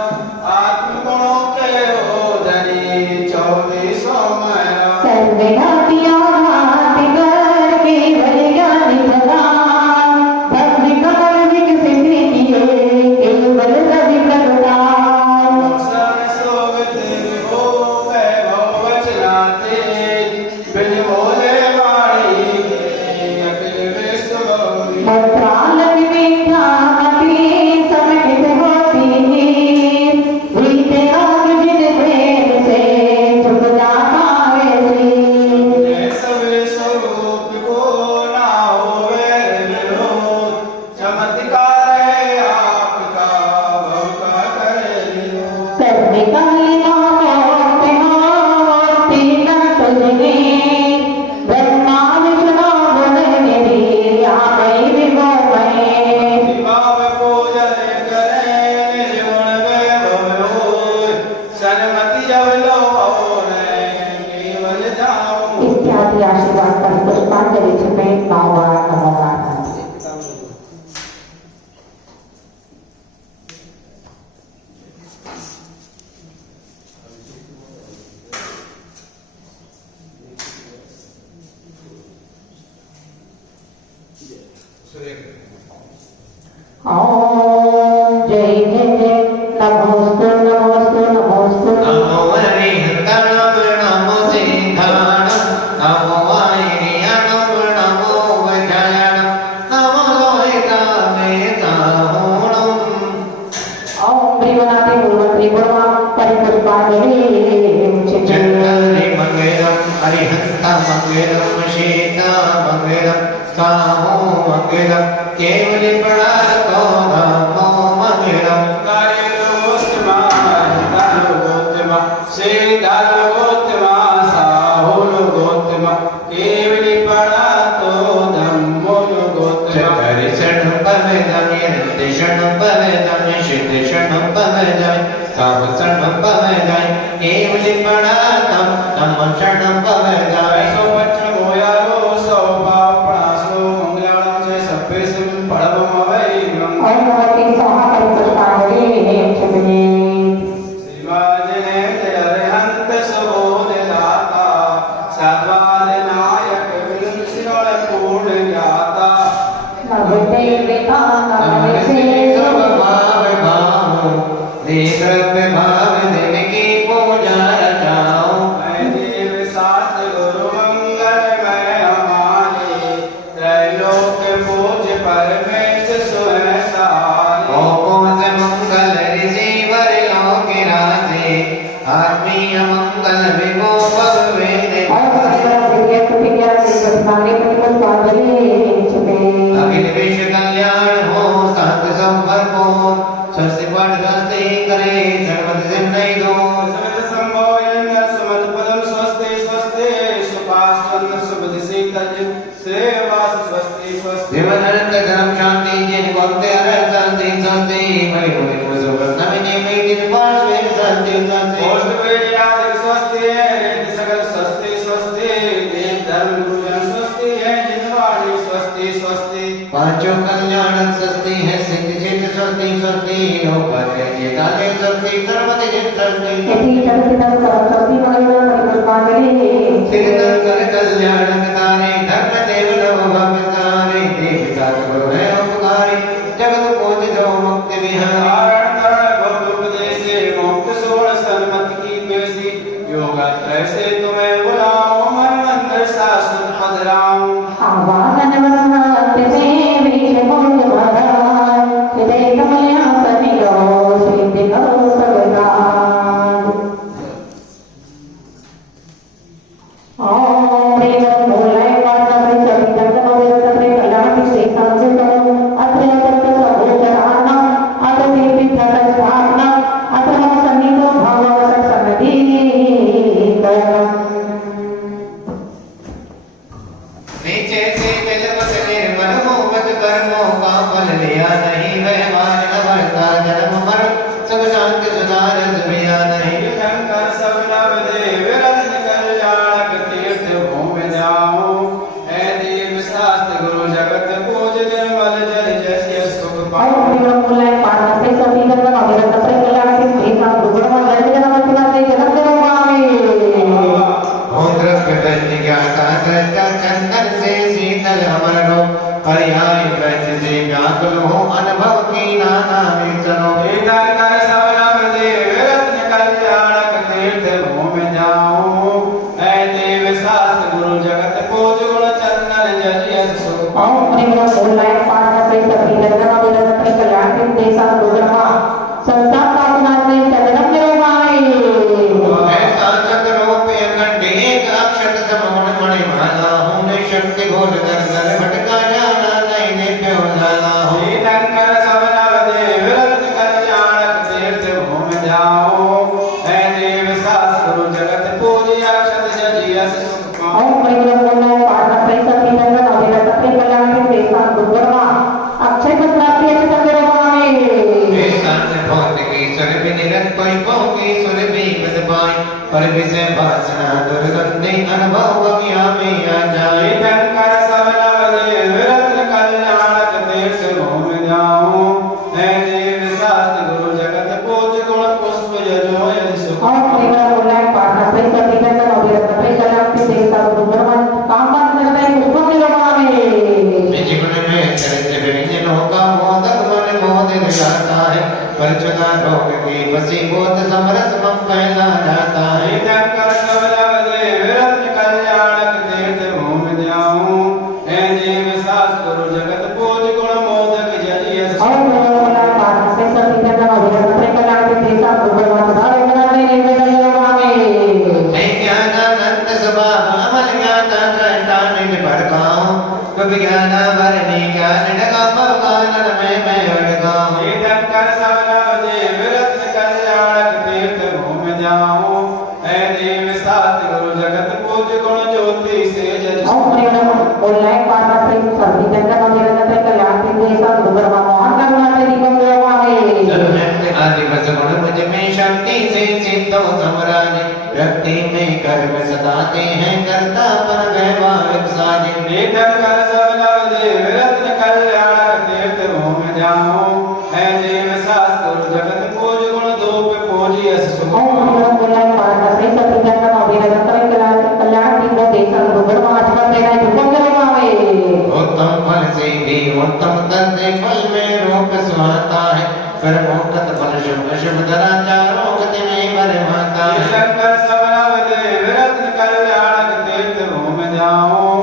आत्मगुणों के हो धनी 24 माया सर्वे घातिया हाथ करके वैज्ञानिक लगा भक्ति कमल विकसित किए केवल रवि प्रगटाए सर सोगत हो वैभव वचनाते बिन बोले वाणी अखिल विश्व गौरी मंत्राल विविधा मति समेत होती है बीते आग जिन प्रेम से झुक जाता है श्री सब स्वरूप को ना होवे विरोध चमत्कार है आपका भव का करे निरोध सर्वे काली मोते होती न तुझे ब्रह्मा विष्णु गुण निधि आमय विभो मय विभाव पूजन करे निर्गुण वैभव होय सन्मति जब लो होने केवल जाओ इत्यादि आशीर्वाद पर पुष्पांजलि छपे नववार नमोवार ओम जय जय जय नमोस्तु नमोस्तु नमोस्तु नमो हरि अरिहंता मंगलम सीता मंगलम साहू मंगलम केवली परातो धम्मो मंगलम कार्यलोत्तमा दालोत्तमा श्रीदालोत्तमा साहुलोत्तमा केवली परातो धम्मो लोकोत्तमा चतुर् शरणं पवयामि रति शरणं पवयामि सिद्ध शरणं पवयामि साहु शरणं पवयामि केवली परातं धम्मं शरणं पवयामि सो पच्चन मोयालो सो पापणासो मंगलाणं च सप्पेसु फलमवैनं ओम भगवती स्वाहा परिपुष्पाणि क्षिपणे श्रीवाजने अरिहंत सुबोधदाता साद्वादनायक विलक्षण पूर्ण ज्ञाता नभते विधान नमस्ते नमस्ते सर्वभाव भावो देव्य भाव दिन की पूजा रचाओ मैं देव शास्त्र गुरु मंगलमय हमारे त्रैलोक पूज्य परमेश सुहसारे ओको से मंगल ऋषि वर लोक राजे आत्मीय मंगल विभो भगवेद ओम भगवती दिव्य कुटिया परिपुष्पाणि परिपुष्पाणि क्षिपणे अखिल विश्व कल्याण हो शांत संभरपूर स्वस्ति पाठ स्वस्ति करे सर्वद सिद्धि दो समत संभोयन समत पदम स्वस्ति स्वस्ति सुपासन सुबुद्धि सीतज सेवास स्वस्ति स्वस्ति जीवनंत धर्म शांति जिन कोते अरहत शांति शांति मरि मुनि कुसुम नमिनी मेदिन पार्श्वे शांति शांति पोष्ट वेदियादिक स्वस्ति है रिद्धि सकल स्वस्ति स्वस्ति देव धर्म गुरुजन स्वस्ति है जिनवाणी स्वस्ति स्वस्ति पांचों कल्याण स्वस्ति है सिद्धि चित्त स्वस्ति स्वस्ति लोकपते चेताले स्वस्ति सर्वति चित्त स्वस्ति यदि चतुर्विधं सरस्वती मंगलम परिपुष्पाणि सिद्धं कर कल्याण तारे धर्म देव नव भवतारे देव सतगुरु है उपकारी जगत पूजितो मुक्ति विहारी कारण तरण भव उपदेशे मोक्ष सोल सन्मति की पेशी योगा कैसे तुम्हें बुलाऊं मन मंदिर शाश्वत पद राऊं आवाहन वरनाते से विष बोल भगवान हृदय कमल्या सनियो सिद्धि करो सगदान ओम प्रेम मूलाय वासवे सवितंगो वेदत्रे कल्याणि से संसितो अत्र तत् सबोचराना अत्र पितृ स्थापना अत्र सन्निधो भगवत सन्निधि नीचे से जल बस निर्मल हो मत कर्मों का फल लिया नहीं व्यवहार न बढ़ता जन्म मरण सब शांति सुधार सुभिया नहीं शंकर सब नव देव रत्न कल्याणक तीर्थ भूमि जाऊं है देव शास्त्र गुरु जगत पूज निर्मल जल जैसे सुख ओम पाऊं प्रेम मूलाय पार्वती सवितंगो वेदत्रे कल्याणि से गुरुर्मं रजतमतिमते जगत देवामि ओम द्रव्य दृष्टि ज्ञाता दृष्टा चंदन से शीतल अमर हो पर्याय ब्रज से व्याकुल हो अनुभव की नाना विचरो शंकर सब नव देव रत्न कल्याणक तीर्थ भूमि जाऊं है देव शास्त्र गुरु जगत पूज गुण चंदन जल यश सुख ओम प्रेम मूलाय पार्वती सवितंगो वेदत्रे कल्याणि से गुरुर्मं संस्थापनाते जगत देवामि ऐसा चक्रोप अखंड एक अक्षत समगुण मणिमाला हूँ शक्ति घोर कर कर भटका जाना नहीं नित्यो जाला हूँ शंकर सब नव देव रत्न कल्याणक तीर्थ भूमि जाऊं है देव शास्त्र गुरु जगत पूज अक्षत जल यश सुख पाऊं ओम प्रेम मूलाय पार्वती सवितंगो वेदत्रे कल्याणि से गुरुर्मं अक्षय प्राप्ति देवामि वेदांत भौतिकी सुर भी निरंतर की सुर भी बस पाई पर विषय वासना दुर्गंधि अनुभव बगिया में आ जाए शंकर सब नव देव रत्न कल्याणक तीर्थ भूमि जाऊं है देव शास्त्र गुरु जगत पूज गुण पुष्प यजो यश सुख ओम प्रेम मूलाय पार्वती सवितंगो वेदत्रे कल्याणि से गुरुर्मं कामवन्ते पुष्पं देवामि जीवन में चरित्र व्यंजनों का मोदक मन मोदित जाता है पर चुना रोग की बसी गोद समरस मम पहला जाता है शंकर सब नव देव रत्न कल्याणक तीर्थ भूमि जाऊं है विज्ञान भरनी ज्ञान डगा भगवान मैं वडगा तीर्थंकर सब नव देव रत्न कल्याणक तीर्थ घूम जाऊं ऐ देव शास्त्र गुरु जगत पूज गुण ज्योति से जज ओम प्रिय नमः ऑनलाइन पाठा से सर्दी जगत में निरंतर कल्याण के लिए सब गुरुवा मोहन करना से दीपक देवावे जन्म आदि बस गुण मुझ में शक्ति से सिद्धो समराज रक्ति में कर्म सदाते हैं करता पर वैवाहिक साजे तीर्थंकर सब नव देव रत्न कल्याणक तीर्थ घूम जाऊं ऐ देव शास्त्र गुरु जगत पूज गुण धूप पूजी अस सुख ओम प्रिय नमः ऑनलाइन पाठा से सर्दी जगत में निरंतर कल्याण के लिए सब गुरुवा आज का तेरा दीपक देवावे उत्तम फल से भी उत्तम तन से फल में रोग सुहाता है पर मोक्षत फल शुभ शुभ धरा चारों गति में बरमाता है शंकर सब नव देव रत्न कल्याणक तीर्थ घूम जाऊं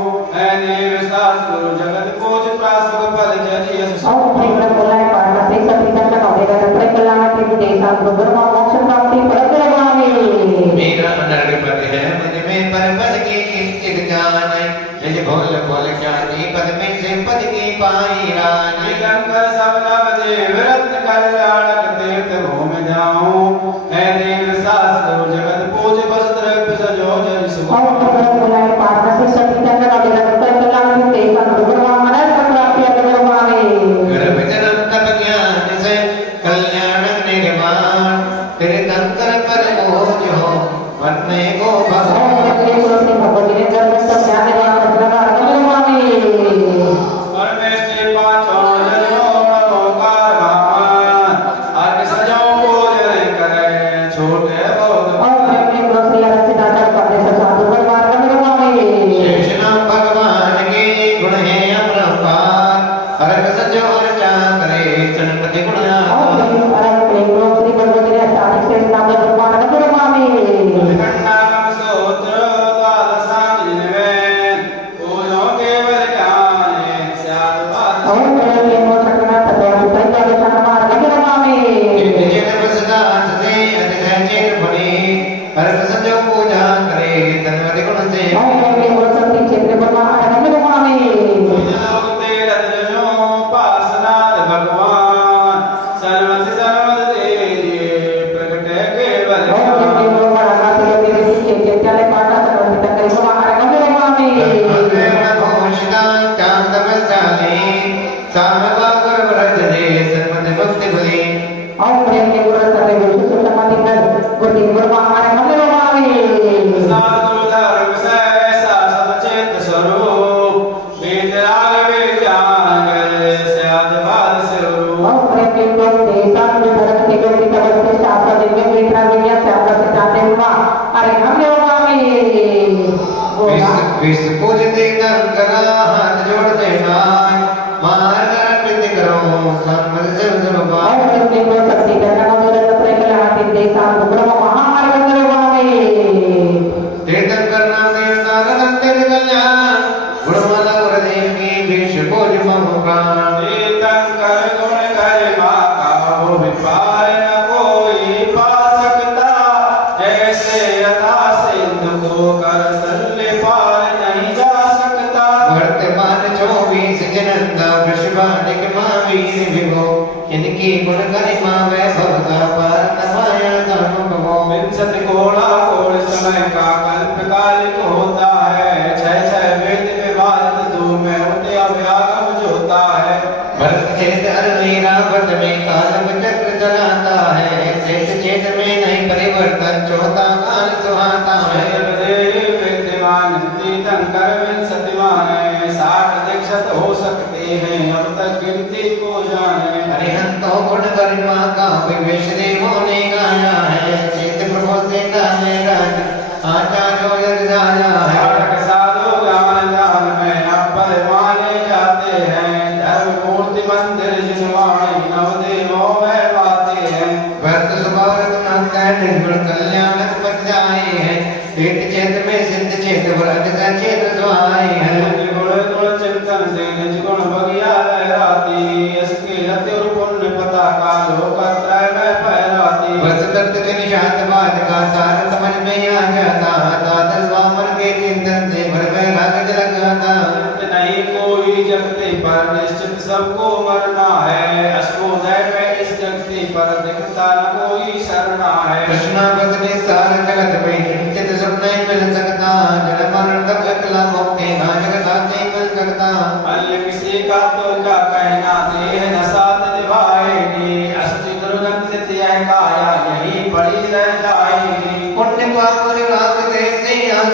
ऐ देव शास्त्र गुरु जगत पूज प्रासुक फल जजी अस सुख ओम प्रिय नमः ऑनलाइन पाठा से सर्दी जगत में निरंतर कल्याण के लिए सब गुरुवा मोक्ष प्राप्ति फल देवावे मेरा नरपति है मुझ में पर पद की किंचित जान निज भोल भोल ख्याति पद में से पद की पाई रानी शंकर सब नव देव रत्न कल्याणक तीर्थ घूम जाऊं ऐ देव शास्त्र गुरु जगत पूज बस द्रव्य सजो जज सुख ओम प्रिय नमः ऑनलाइन पाठा से सर्दी जगत में निरंतर कल्याण के लिए सब गुरुवा मोक्ष प्राप्ति फल देवावे गर्भ जन्म तप ज्ञान से कल्याण निर्माण तेरे तंकर पर बोझ हो बनने को भगवान परमेश्वर पांचों जन्मों नमोकार भगवान आदि सजो पूजन करे छोटे बोध शेषनाम भगवान के गुण है अपरंपार अर्घ सजो अर्चा करे चरणपति गुण खंडागम सूत्र द्वादशांग जिनवेद पूजो केवल ज्ञाने स्यात् बात चेत बसदा सदे अधिक चेत बने अर्घ सजो पूजा करे चरणपति गुण से लोकते रत्नजो पासनाथ भगवान सर्वति सर्वद तेजे प्रकटे केवल घोषिता चांद बसाले सामवा गुर व्रत दे सर्वत भक्ति भले साधु धर्म सहसा समचेत स्वरूप वेदराग विज्ञान करे स्याद बाल स्वरूप विश्व पूजते कंकरा हाथ जोड़ दे नाय मार अर्पित करो सम्मत शिव जब तीर्थंकर नाम देवता रतन कल्याण गुणवाला गुरुदेव की विश्व पूज मम प्राण तीर्थंकर गुण करे माता वो विपार न कोई पा सकता जैसे यथा सिंधु को कर सल्ले पार नहीं जा सकता वर्तमान 24 जनंदा वृषभानिक महावीर विभो इनकी गुण गरिमा वैभव का पार माया अनुभवो विंशति कोड़ा कोड़ समय का कल्प कालिक होता है छह वेद विभाजित दो में होते अव्यागम जो होता है भरत चेत अरवीरा व्रत में कालम चक्र चलाता है शेष चेत में नहीं परिवर्तन चौथा काल सुहाता है विद्यमान तीर्थंकर विंशतिमान 60 दीक्षित हो सकते हैं अब तक गिनती को जाने हरिहंतो गुण गरिमा का विवेश देवों ने गाया है चेत प्रभु से गाने राज आचार्यो यद राजा है नाटक साधु ज्ञान दान में अब माने जाते हैं धर्म मूर्ति मंदिर जिनवाणी नवदेवों में बाते हैं वर्त सुभारत नंदन निर्गुण कल्याण पद जाए हैं पेट चेत में सिद्ध चेत व्रत चेत सुहाए हैं गुण गुण चिंतन से निज गुण बगिया लहराती इसके रति और पुण्य पता का लोकत्रय में फहराती बस तत्व के निशात बात का सार समझ में आ जाता था दस वामन के चिंतन से भर में राग लगाता नहीं कोई निश्चित सबको मरना है। अष्टोदय में इस जगति पर दिखता न कोई शरणा है। कृष्णापति सार जगत में किंचित सुख नहीं मिल सकता। जन्म मरण तक अकेला मुक्ति ना जगत नहीं मिल सकता। अन्य किसी का तो क्या कहना, देह न साथ निभाएगी। अस्थि दुर्गंध नित्य काया यही पड़ी रह जाएगी। पुण्य पाप राग देश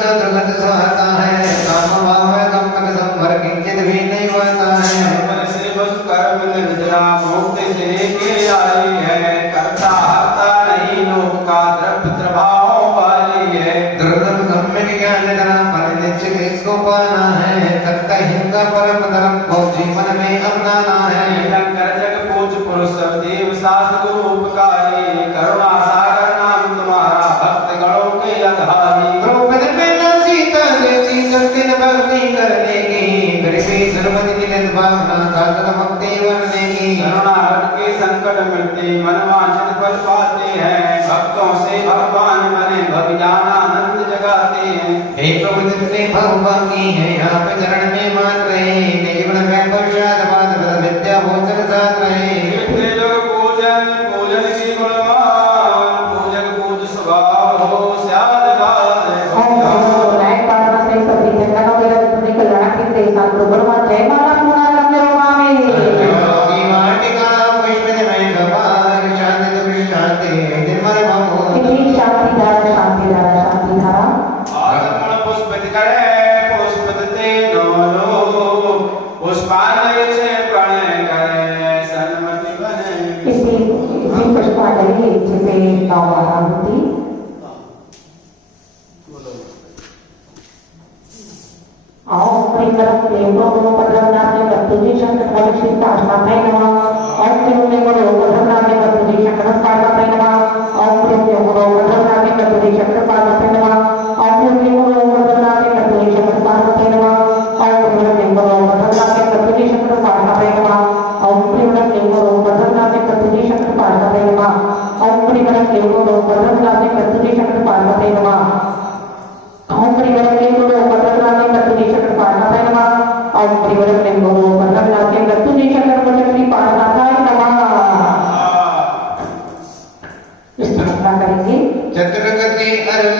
दुर्गंध सहता है। काम भाव कंपन संभर किंचित भी नहीं बढ़ता है। मन से बस कर्म निर्जरा मुक्ति से लेके आई है। करता हरता नहीं लोक का द्रव्य प्रभाव वाली है। दुर्गम सम्यक ज्ञान धरा पर निश्चित इसको पाना है। सत्य हिंसा परम धर्म को जीवन में अपनाना है। शंकर जग पूज पुरुष देव शास्त्र उपकारी। करुणा सागर नाम तुम्हारा भक्त गणों के आधारी। द्रौपदी में सीता देती शक्ति न भक्ति करने की। गरीबी द्रौपदी की भावना साधन भक्ति बनने की। करुणा हट के संकट मिटते मन वांछित फल पाते हैं। भक्तों से भगवान बने भगवान आनंद जगाते हैं। हे प्रभु जितने भगवान की है यहाँ पे चरण में मान रहे। जीवन में पश्चात बाद विद्या भोजन साथ रहे। नित्य लोग पूजन पूजन की गुणवान। पूजन पूज स्वभाव हो स्याद गाद। नायक पार्वना से सभी जगह मेरा जितने कल्याण की से साथ ब्रह्मा जय माता पूरा रंग रोमावे। योगी वाटिका पुष्पित में भगवान शांति दुख शांति निर्मल भव। इतनी शांति धारा शांति धारा शांति धारा। आत्मन पुष्पित करे पुष्पित तेनो लो। पुष्पालय से प्रणय करे सन्मति बने। इसी पुष्पांजलि जिसे नवमाहाभूति ओम प्रियंकरं देवो पद्मनाभे वस्तुजी शंकर भविष्य पाशनाथाय नमः। ओम प्रियंकरो पद्मनाभे वस्तुजी शंकर पार्वतीय नमः। ओम प्रियंकरो पद्मनाभे वस्तुजी शंकर पार्वतीय नमः। ओम प्रियंकरो पद्मनाभे वस्तुजी शंकर पार्वतीय नमः। ओम प्रियंकरो पद्मनाभे वस्तुजी शंकर पार्वतीय नमः। ओम प्रियंकरो पद्मनाभे वस्तुजी शंकर पार्वतीय नमः। ओम प्रियंकरो पद्मनाभे वस्तुजी शंकर पार्वतीय नमः। ओम प्रियंकरो पद्मनाभे वस्तुजी शंकर पार्वतीय नमः। ओम प्रियंकरो पद्मनाभे वस्तुजी शंकर पार्वतीय नमः। इस तरह करेंगे। चतुर्गति अरुण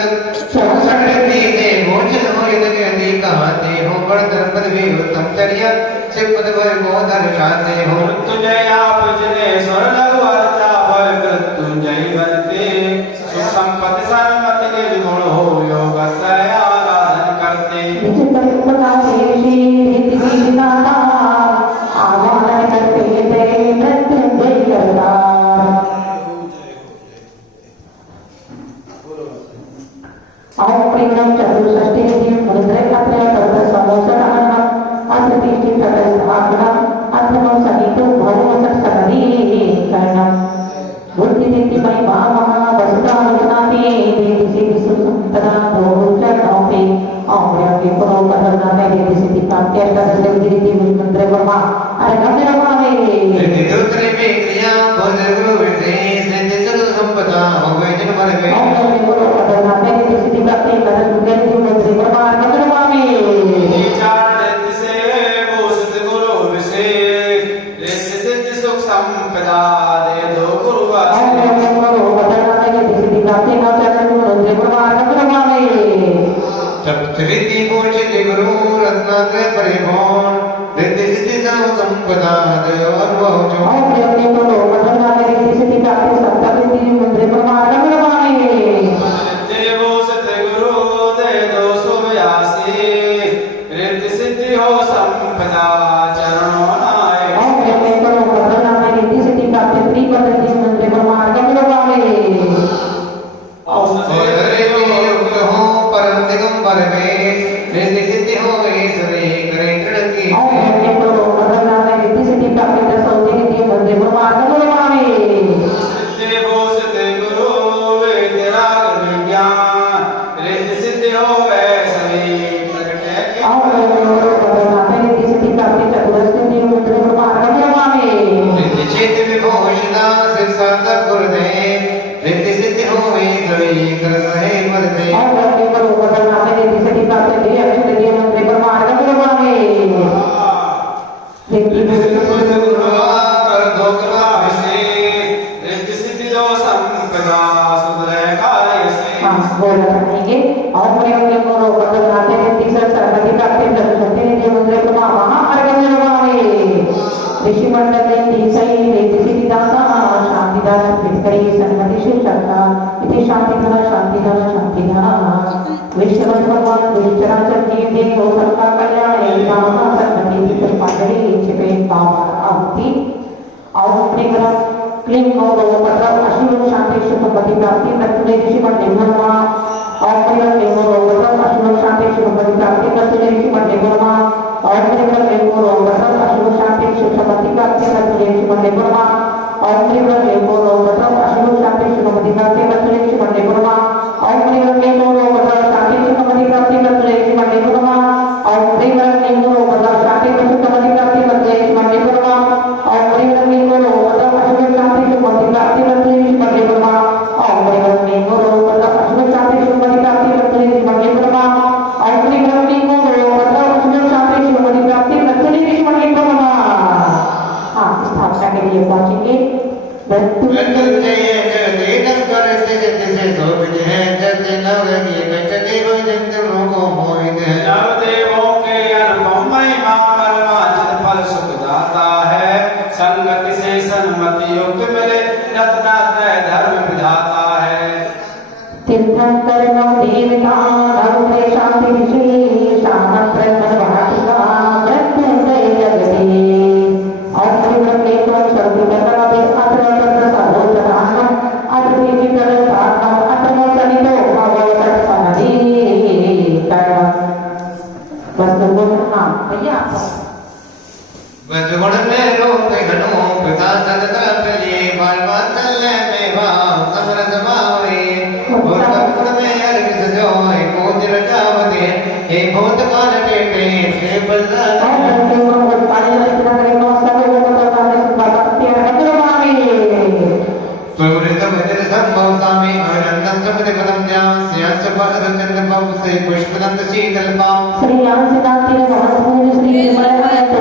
चौसठती दे भोजन हो यदि कहते हो। बड़ धर्मपद भी उत्तम चर्या शिव पद भय को दर्शाते हो। मृत्युंजय आप जिने स्वर लघु अर्चा भय मृत्युंजय बनते। सुख संपत्ति सन्मति निर्गुण हो योग आराधन करते। विचित्र उपकार ऋषि रीति विधाता आवाहन करते थे मृत्युंजय करता। ओम प्रियम चतुष्षष्टि देव मुद्रे कत्र तत्र समोसरहन अतिष्ठि तत्र स्थापनम अथमं सहितो भवमसर सनदी कर्णम। बुद्धि नीति मय महा वसुधा वचनाति देति सिद्धि सुसंपदा दो चरणों पे। ओम प्रियम के पुरो पदना में देति सिद्धि प्राप्ति अष्टादश देवगिरि मंत्र ब्रह्मा अरे गंभीर भावे। सिद्धि दूसरे में क्रिया भोजन गुरु विशेष सिद्धि सुख संपदा हो गए जन मर गए। ओम प्रियम के पुरो पदना में देति सिद्धि प्राप्ति अष्टादश देवगिरि मंत्र ब्रह्मा अरे गंभीर भावे। चार नित्य से वो सिद्ध गुरु विशेष नित्य सिद्धि सुख संपदा दे दो गुरु ओम प्रियम के पुरो पदना में देति सिद्धि प्राप्ति अष्टादश मंत्र ब्रह्मा अरे गंभीर भावे। सप्तरिति पूजित गुरु रत्नात्रय परिपूर्ण रिद्धि सिद्धि सर्व संपदा दयो अनुभव जो। ओम प्रियम के पुरो पदना में देति सिद्धि प्राप्ति सप्तरिति मंत्र ब्रह्मा अरे गंभीर भावे। देवो सिद्ध गुरु दे दो सुभयासी। रिद्धि सिद्धि हो संपदा चरणों नाय। ओम प्रियम के पुरो पदना में देति सिद्धि प्राप्ति त्रिपदति मंत्र ब्रह्मा अरे गंभीर भावे। औसरे युक्त हो परम दिगंबर में रिद्धि सिद्धि हो गई सभी करे दृढ़ की। ओम प्रियम के पुरो पदना में देति सिद्धि प्राप्ति दशौति मंत्र ब्रह्मा अरे गंभीर भावे। देवो सिद्ध गुरु वेदराग विज्ञान। रिद्धि सिद्धि हो गए सभी प्रगटे के। ओम प्रियम के पुरो पदना में देति सिद्धि प्राप्ति चतुरस्ति मंत्र ब्रह्मा अरे गंभीर भावे। रिद्धि चित्त विभूषिता सिर साधक गुरुदेव रिद्धि सिद्धि हो गई सभी कर रहे मरते। ओम प्रियम के पुरो पदना में देति सिद्धि प्राप्ति अक्षर मंत्र ब्रह्मा अरे गंभीर भावे। रिद्धि पहुंचेंगे और प्रेम को बदलते हैं तीसरा सरबती प्राप्ति लक्ष्य ने मंदिर को महाअर्घ्य ऋषि मंडल ने तीसरी ऋषि दासा शांतिदास पितरी सन्मति शिव शक्ता इति शांतिदान विश्व भगवान विश्वराजन जी देव सबका कल्याण नामा सन्मति की पादरी छिपे पावन आहुति और क्लीन और मतलब अश्विन शांति शुभपति प्राप्ति तत्व ऋषि मंडल ब्रह्मा और क्लीन और मतलब अश्विन शांति शुभपति प्राप्ति तत्व ऋषि मंडल ब्रह्मा और क्लीन और मतलब अश्विन शांति शुभपति प्राप्ति तत्व ऋषि मंडल ब्रह्मा और क्लीन और मतलब अश्विन शांति शुभपति प्राप्ति तत्व ऋषि मंडल ब्रह्मा और क्लीन और मतलब शांति शुभपति प्राप्ति तत्व ऋषि मंडल ब्रह्मा और क्लीन और मतलब शांति शुभपति प्राप्ति तत्व ऋषि मंडल ब्रह्मा और क्लीन और मतलब अश्विन शांति शुभपति प्राप्ति तत्व ऋषि मंडल ब्रह्मा और क्लीन और मतलब अश्विन शांति शुभपति प्राप्ति तत्व ऋषि मंडल ब्रह्मा और क्लीन और मतलब अश्विन शांति शुभपति प्राप्ति तत्व ऋषि मंडल ब्रह्मा। हाँ, स्थापना के लिए पहुंचेंगे। मृत्युंजय जगदेकं करते जगते शोभित है जगते नवरंगी कंचदेव जंत लोको मोहित है नवदेवों के अनुपम महिमा परमानंद फल सुखदाता है संगति से सन्मति युक्त मिले रत्नात्रय धर्म विधाता है तीर्थंकर देवता नवग्रह शांति ऋषि शामंत्र वाटिका मृत्युंजय जगते और तीव्र के तो सर्व करना भी अत्र तत्र सर्वोत्तम अत्र की तरह साधन अत्र मोचनितो भगवत सनदी कर्म बस तो हाँ भैया बजगुण में रूप घनो पिता सदता प्रिय बालवात्सल्य में भाव समरथ भावे गुण में अर्घ सजोय पूज रजावते हे भूत काल टेटे हे बलदान प्रवृत्त वज्र संभव सामी अनंतम समति पदम ध्यान स्यांस पाद चंद्र बाबू से पुष्पदंत शीतल पाम श्री अंशदाती महापूज श्री मलयालम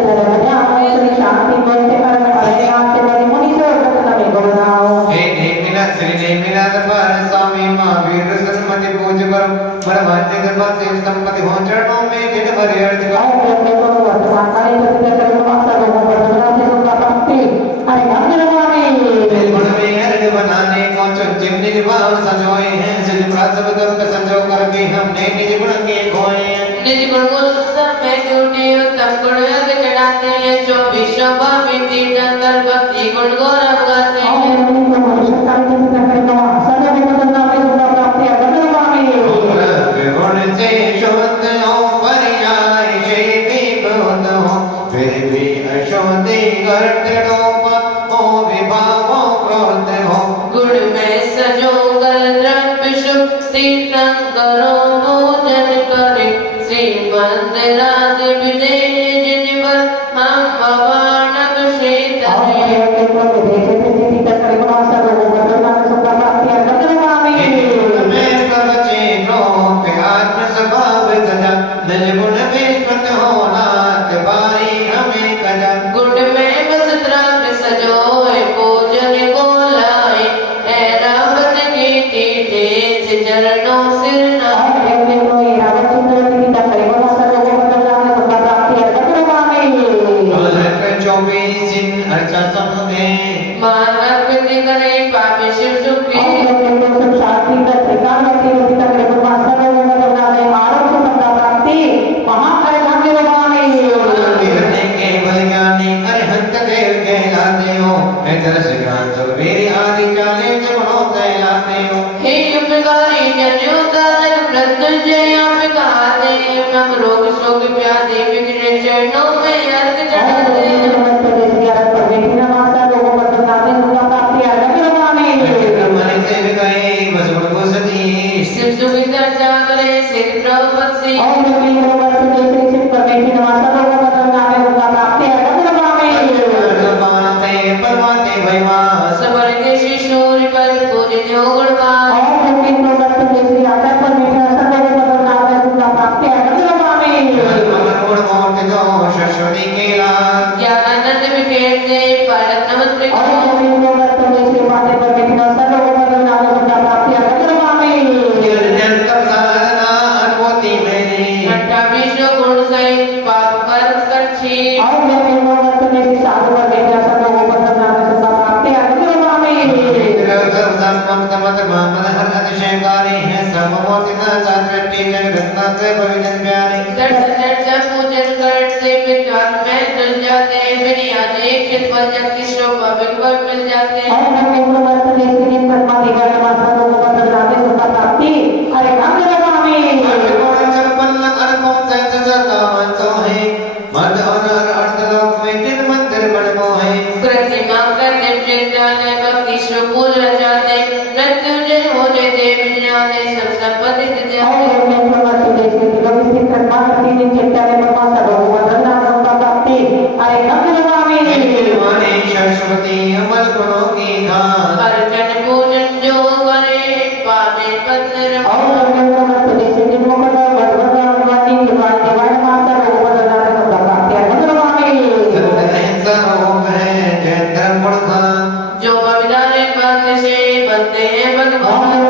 श्री शांति बोलते परम अरण्यांत बड़ी मुनि से रत्न में गुणाओ हे नेमिला श्री नेमिला दरबार स्वामी महावीर सन्मति पूज परम परमात्म दरबार से संपत्ति हो चरणों में जिन भरे अर्थ का अपने को वर्तमान काल में प्रतिकर मासा लोगों पर बनाते सुनता प्राप्ति अरे मंदिर में गुण में अर्घ बनाने को चुन निज भाव संजोए हैं सिद्ध प्रासव दुर्ग संजो कर भी हमने निज गुण के खोए हैं निज गुण गुण में टूटे उत्तम गुण अर्घ चढ़ाते हैं जो विश्व में तीर्थंकर भक्ति गुण गौरव गाते हैं और मुनि को मनुष्य काल में प्रतिकर का सदा में बदलना में सुनता प्राप्ति अगर में गुण से शोध हो पर्याय से भी बोध हो फिर भी अशोधि गर्दो हो विभावो क्रोध हो गुण में सजो द्रव्य शुभ तीर्थंकरो पूजन करे श्रीमंत राज विजय जिन पर हम भवानक श्रेत और है के को देखे थे तीर्थंकर का मासा लोगों पर बनाते सुनता प्राप्ति अगर में में कवचे लोक आत्म स्वभाव सजा निज गुण में स्वत होना बाई हमें कजा गुण में बस द्रव्य सजोए पूजन को लाए ऐ रावत की टीटे से चरणों सिर और नहाए देखने को ये रावण चित्रवती की तकरीब में मासा लोगों पर बनाते सुनता प्राप्ति अगर में 24 अर्चा समुदे मानव कृति करे पापी शिव सुखी और देखने को सब शास्त्री का त्रिकाल में होती तकरीब में मासा लोगों पर बनाते आरोग्य सुनता प्राप्ति महाकाय भाग्य रहने के बलियानी अरिहंत देव कहलाते हो मैं तरस ज्ञान सुरवीर आदि चाले गुणों कहलाते हो हे उपकारी जन्योदारक मृत्युंजय आप गाते हम रोग शोक व्याधि बिगड़े चरणों में अर्घ चढ़ाते मन से गए बसुण कुसती शिव सुखी चर्चा करे सिर द्रौपदी परमाते परमाते भैवा सबर के शिशोर पर पूजो गुणवान गुण मोट जो शश्वती केला ज्ञानानंद विखेरते परम निर्जन तप साधन रत्ना से भविजन प्यारे दर्शन पूजन करते विद्वान में जल जाते मेरी अनेक वजन की शोभा बिल्कुल मिल जाते और नवे प्रवर्त जैसे दिन पद्मा देवा माता को पत्र जाते सुख प्राप्ति हरे नाम लगावे कोण छप्पन अरबों से सदा मनसो है मद और अर्धलोक में जिन मंदिर बन मोहे प्रतिमा करते चिंतन भक्ति शुभूल जाते मृत्युंजय होने देव ज्ञाने सब संपत्ति दे और नवे प्रवर्त जैसे दिलों स्थित पद्मा करती दिन चिंता में पद्मा सदा वदना सुख प्राप्ति हरे नाम लगावे माने सरस्वती अमल गुणों की खान अर्चन पूजन जो करे पाने पत्र और नवे प्रवर्त जैसे दिन मुकट वदना वाणी दिवान दिवान माता को वदना सुख प्राप्ति हरे नाम लगावे अहिंसा रोग है जय धर्म गुण खान जो बलिदान भक्त से बनते हैं भगवान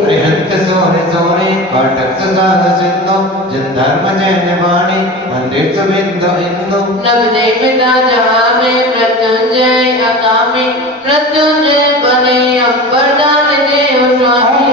बृहत् सोने सोने पाठक सदान सिंधु जन धर्म जैन वाणी मंदिर सुबिंदु इंदु नवदे पिता जहाँ में मृत्युंजय अकामी मृत्युंजय बने अम्बरदान देव स्वामी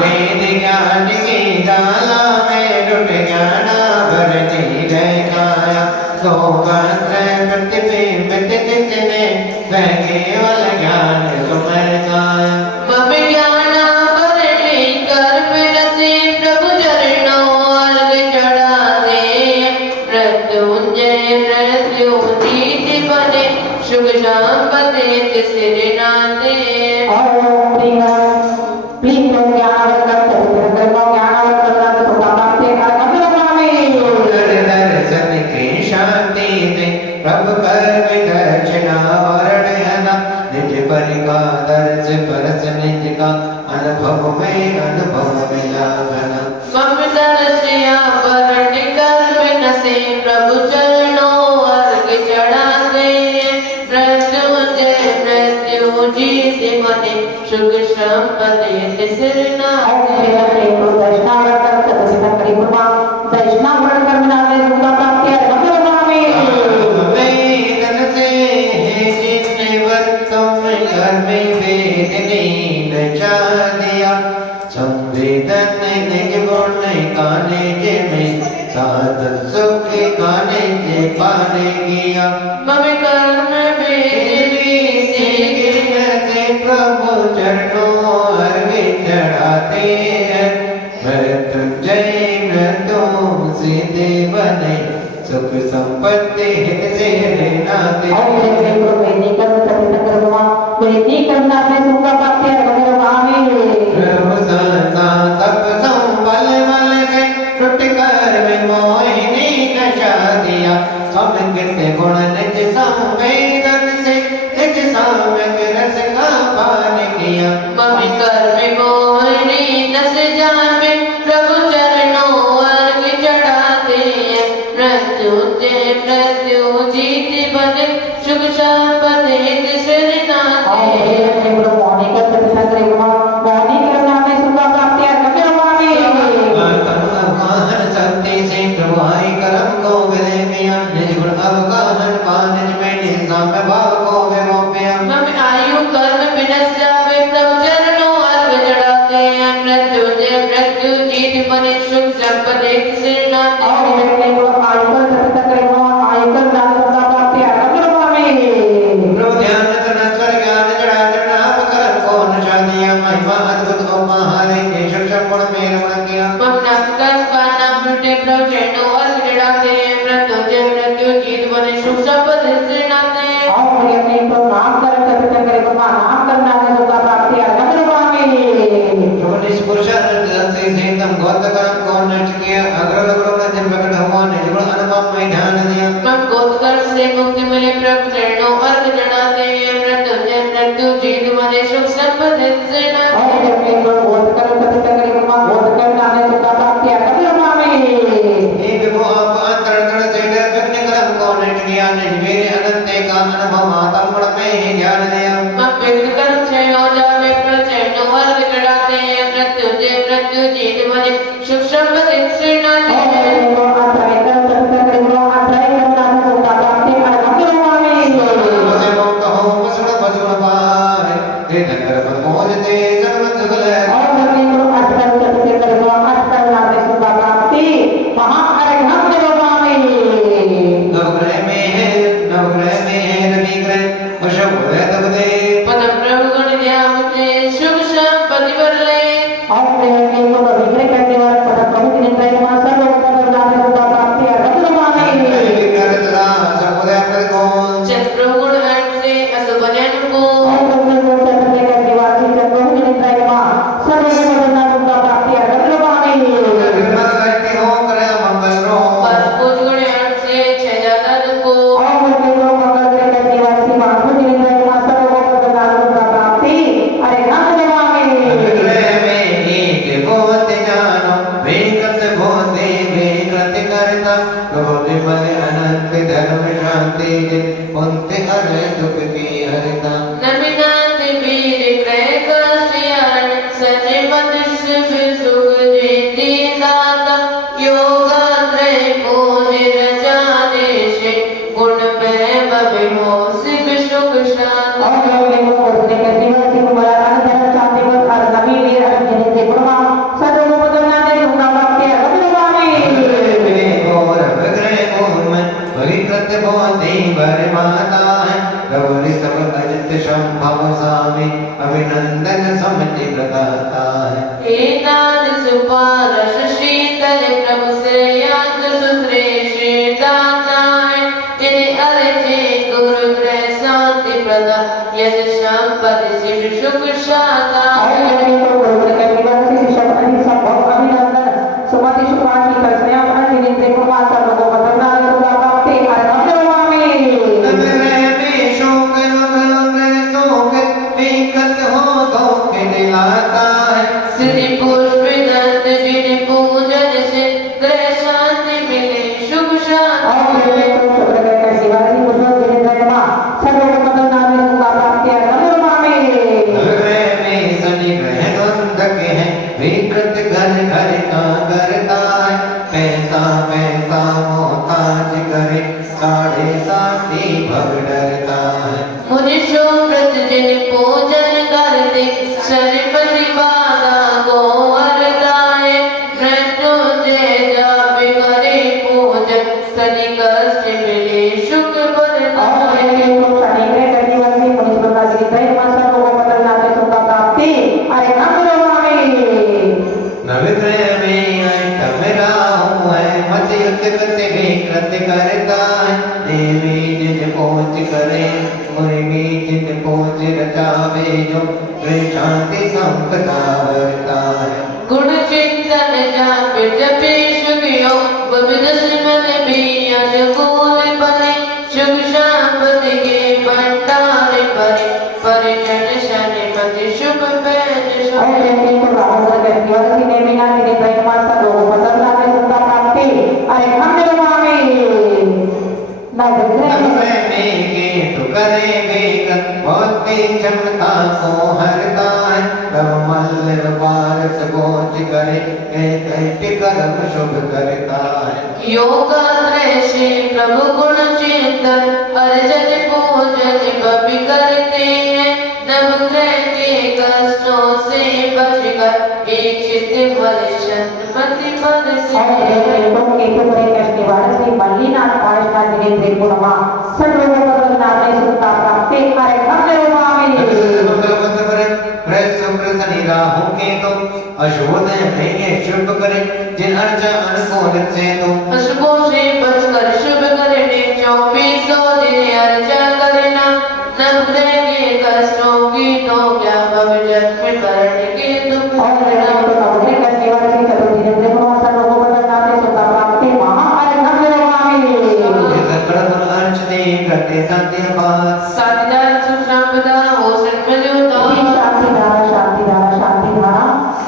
वेद ज्ञान की जाला में लुट ज्ञाना भरती जय काया लोकांतर प्रतिबिंबित जिसने वह केवल ज्ञान तुम्हें गाया मम ज्ञाना भरणी कर बिरसे प्रभु चरणों अर्घ चढ़ाते मृत्युंजय मृत्यु जीत बने शुभ संपत्ति तिसरे नाते दर्शन की शांति दे प्रभु कर दक्षिणा वरण है निज परिका दर्श परस निज का अनुभव मिला घना मम दर्शिया वरण कर बिनसे प्रभु चरणों अर्घ चढ़ाते मृत्युंजय मृत्यु जीत बने सुख संपत्ति तिसरे नाते वेदन से है जिसने वर्तों में घर में वेद नींद चा दिया संवेदन निज गुण काने जे में साधन सुख काने जे पाने किया मम कर्म देवी से गिरते प्रभु चरणों अर्घ चढ़ाते हैं मृत्युंजय मृत्यु सीधे बने सुख संपत्ति हित से नाते प्रभु संसा तप संबल बल से टूट कर में मोहिनी नशा दिया हम कितने गुण निज संवेदन से निज सामक रस का पान किया मम कर्म मोहिनी नस जामे प्रभु चरणों अर्घ चढ़ाते हैं मृत्युंजय मृत्यु जीत बने शुभ संपत्ति तिसरे नाते अवगाहन शक्ति से प्रभाई करम को विदे मिया निज गुण अवगाहन पान निज में निजाम भाव को विमोपिया मम आयु कर्म विनस जावे प्रभु चरणों अर्घ चढ़ाते हैं मृत्युंजय मृत्यु जीत बने सुख संपत्ति तिसरे नाते प्रभु ध्यान तनस्वर ज्ञान जड़ा जड़ाप करम को नशा दिया महिमा अद्भुत उपहारे केशव शंकुण में रमण किया मम नमस्कार पाना फुटे प्रभु चरणों अर्घ चढ़ाते हैं मृत्युंजय मृत्यु जीत बने सुख संपत्ति तिसरे नाते जो निष्पुरुष से तम गौतकरम को नष्ट किया अग्र लगरो न जब प्रकट हुआ निज गुण अनुपम में ध्यान दिया मम गोदकर से मुक्ति मिले प्रभु चरणों अर्घ चढ़ाते हैं मृत्युंजय मृत्यु जीत बने सुख संपत्ति तिसरे नाते हे विभो आप अंतरतड़ से डर विघ्न करम को नष्ट किया निज मेरे अनंत का अनुभव आत्म गुण में ही ध्यान दिया मम विघ्न कर्म क्षय हो जावे प्रभु चरणों अर्घ चढ़ाते हैं मृत्युंजय मृत्यु जीत बने सुख संपत्ति तिसरे नाते विकृति करता प्रभु निर्मल अनंत धर्म शांति जिन पुंते हर दुख की हरता नमिनाति वीर ग्रह कष्टियारण सने मनुष्य सुख जीति दाता योगा त्रय पूज्य रचाने से गुण प्रेम विमोसी विशुक शांति अभिनंदन समझ बताता है एनाद सुपारश शीतल प्रभु श्रेयांत सुश्रेष्ठ दाताय जिन्हें अर्चे गुरु ग्रह शांति प्रदा यश संपत्ति शिव सुख शांता श्री पुष्प दत्त जिन पूजन से ग्रह शांति मिले शुभ शांति विकृत घर घर का करता है पैसा पैसा मोहताज करे साढ़े साथी भग डरता है मुनि शोभ्रत जिन पूजन करते सरपति बाधा को वरदाय मृत्युंजय जाप करे पूजन सनि कष्ट मिले सुख बरदाय नवग्रह में टमरा हुआ है मत युद्ध करते विकृत करता है देवी जिन पहुँच करे मुर्गी जिन पहुँच रचावे जो शांति संपदा वर्ता है गुण चिंतन जाप जपे शुभ योग विविध श्रीमन भी अनुकूल बने शुभ शांति के भंडार भरे परिजन शनिपति शुभ पैज क्षमता को हरता है मल्ल पारस गोच करे कर्म शुभ करता है योगा श्री प्रभु गुण चिंतन अर्जन पूजन बपि करते हैं नवग्रह के कष्टों से बचकर एक चित्त फल संपत्ति पद अशुभोदय में शुभ करे जिन अर्चा अनुकूल से तो अशुभों से बचकर शुभ करने 2400 दिन अर्चा करना नवग्रह के कष्टों की तो क्या भविष्य में करने के दुख करते साधीदार सुशांपदा हो सन्मल्योता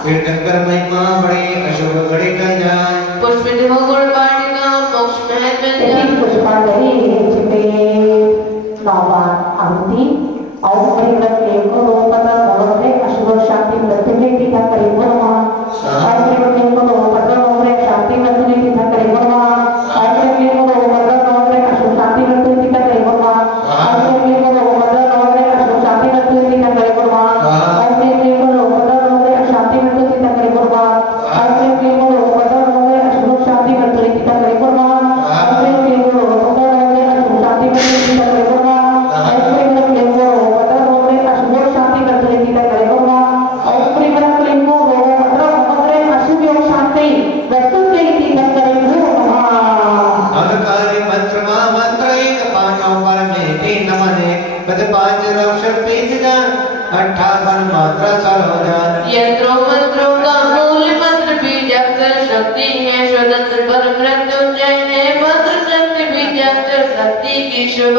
कीर्तन कर महिमा बड़े अशुभ घड़ी का जाए पुष्पित हो गुण वाटिका मोक्ष महत्व पुष्पांजलि चिते नौवान आरती और परिग्रह के को रोपता मोहरे अशुभ शांति प्रतिमे पिता करे बोलवा और परिग्रह के को रोपता मोहरे शांति प्रतिमे पिता करे बोलवा और परिग्रह के को रोपता मोहरे अशुभ शांति प्रतिमे पिता करे बोलवा और परिग्रह के को रोपता मोहरे अशुभ शांति प्रतिमे पिता करे बोलवा और परिग्रह के को रोपता मोहरे शांति प्रतिमे पिता करे बोलवा और परिग्रह के को रोपता मोहरे अशुभ शांति प्रतिमे पिता करे बोलवा और परिग्रह के को रोपता मोहरे अशुभ शांति प्रतिमे पिता करे बोलवा और परिग्रह के को रोपता मोहरे अशुभ शांति प्रतिमे पिता करे बोलवा और परिग्रह के को रोपता मोहरे अशुभ शांति प्रतिमे पिता करे बोलवा अधिकारी मंत्र मंत्र एक पांचों पर में तीन नमने पद पांच अक्षर 58 मात्रा चलो जाए यंत्रों मंत्रों का मूल मंत्र बीजाक्षर शक्ति है स्वतंत्र पर मृत्युंजय है मंत्र शक्ति बीजाक्षर शक्ति की शुभ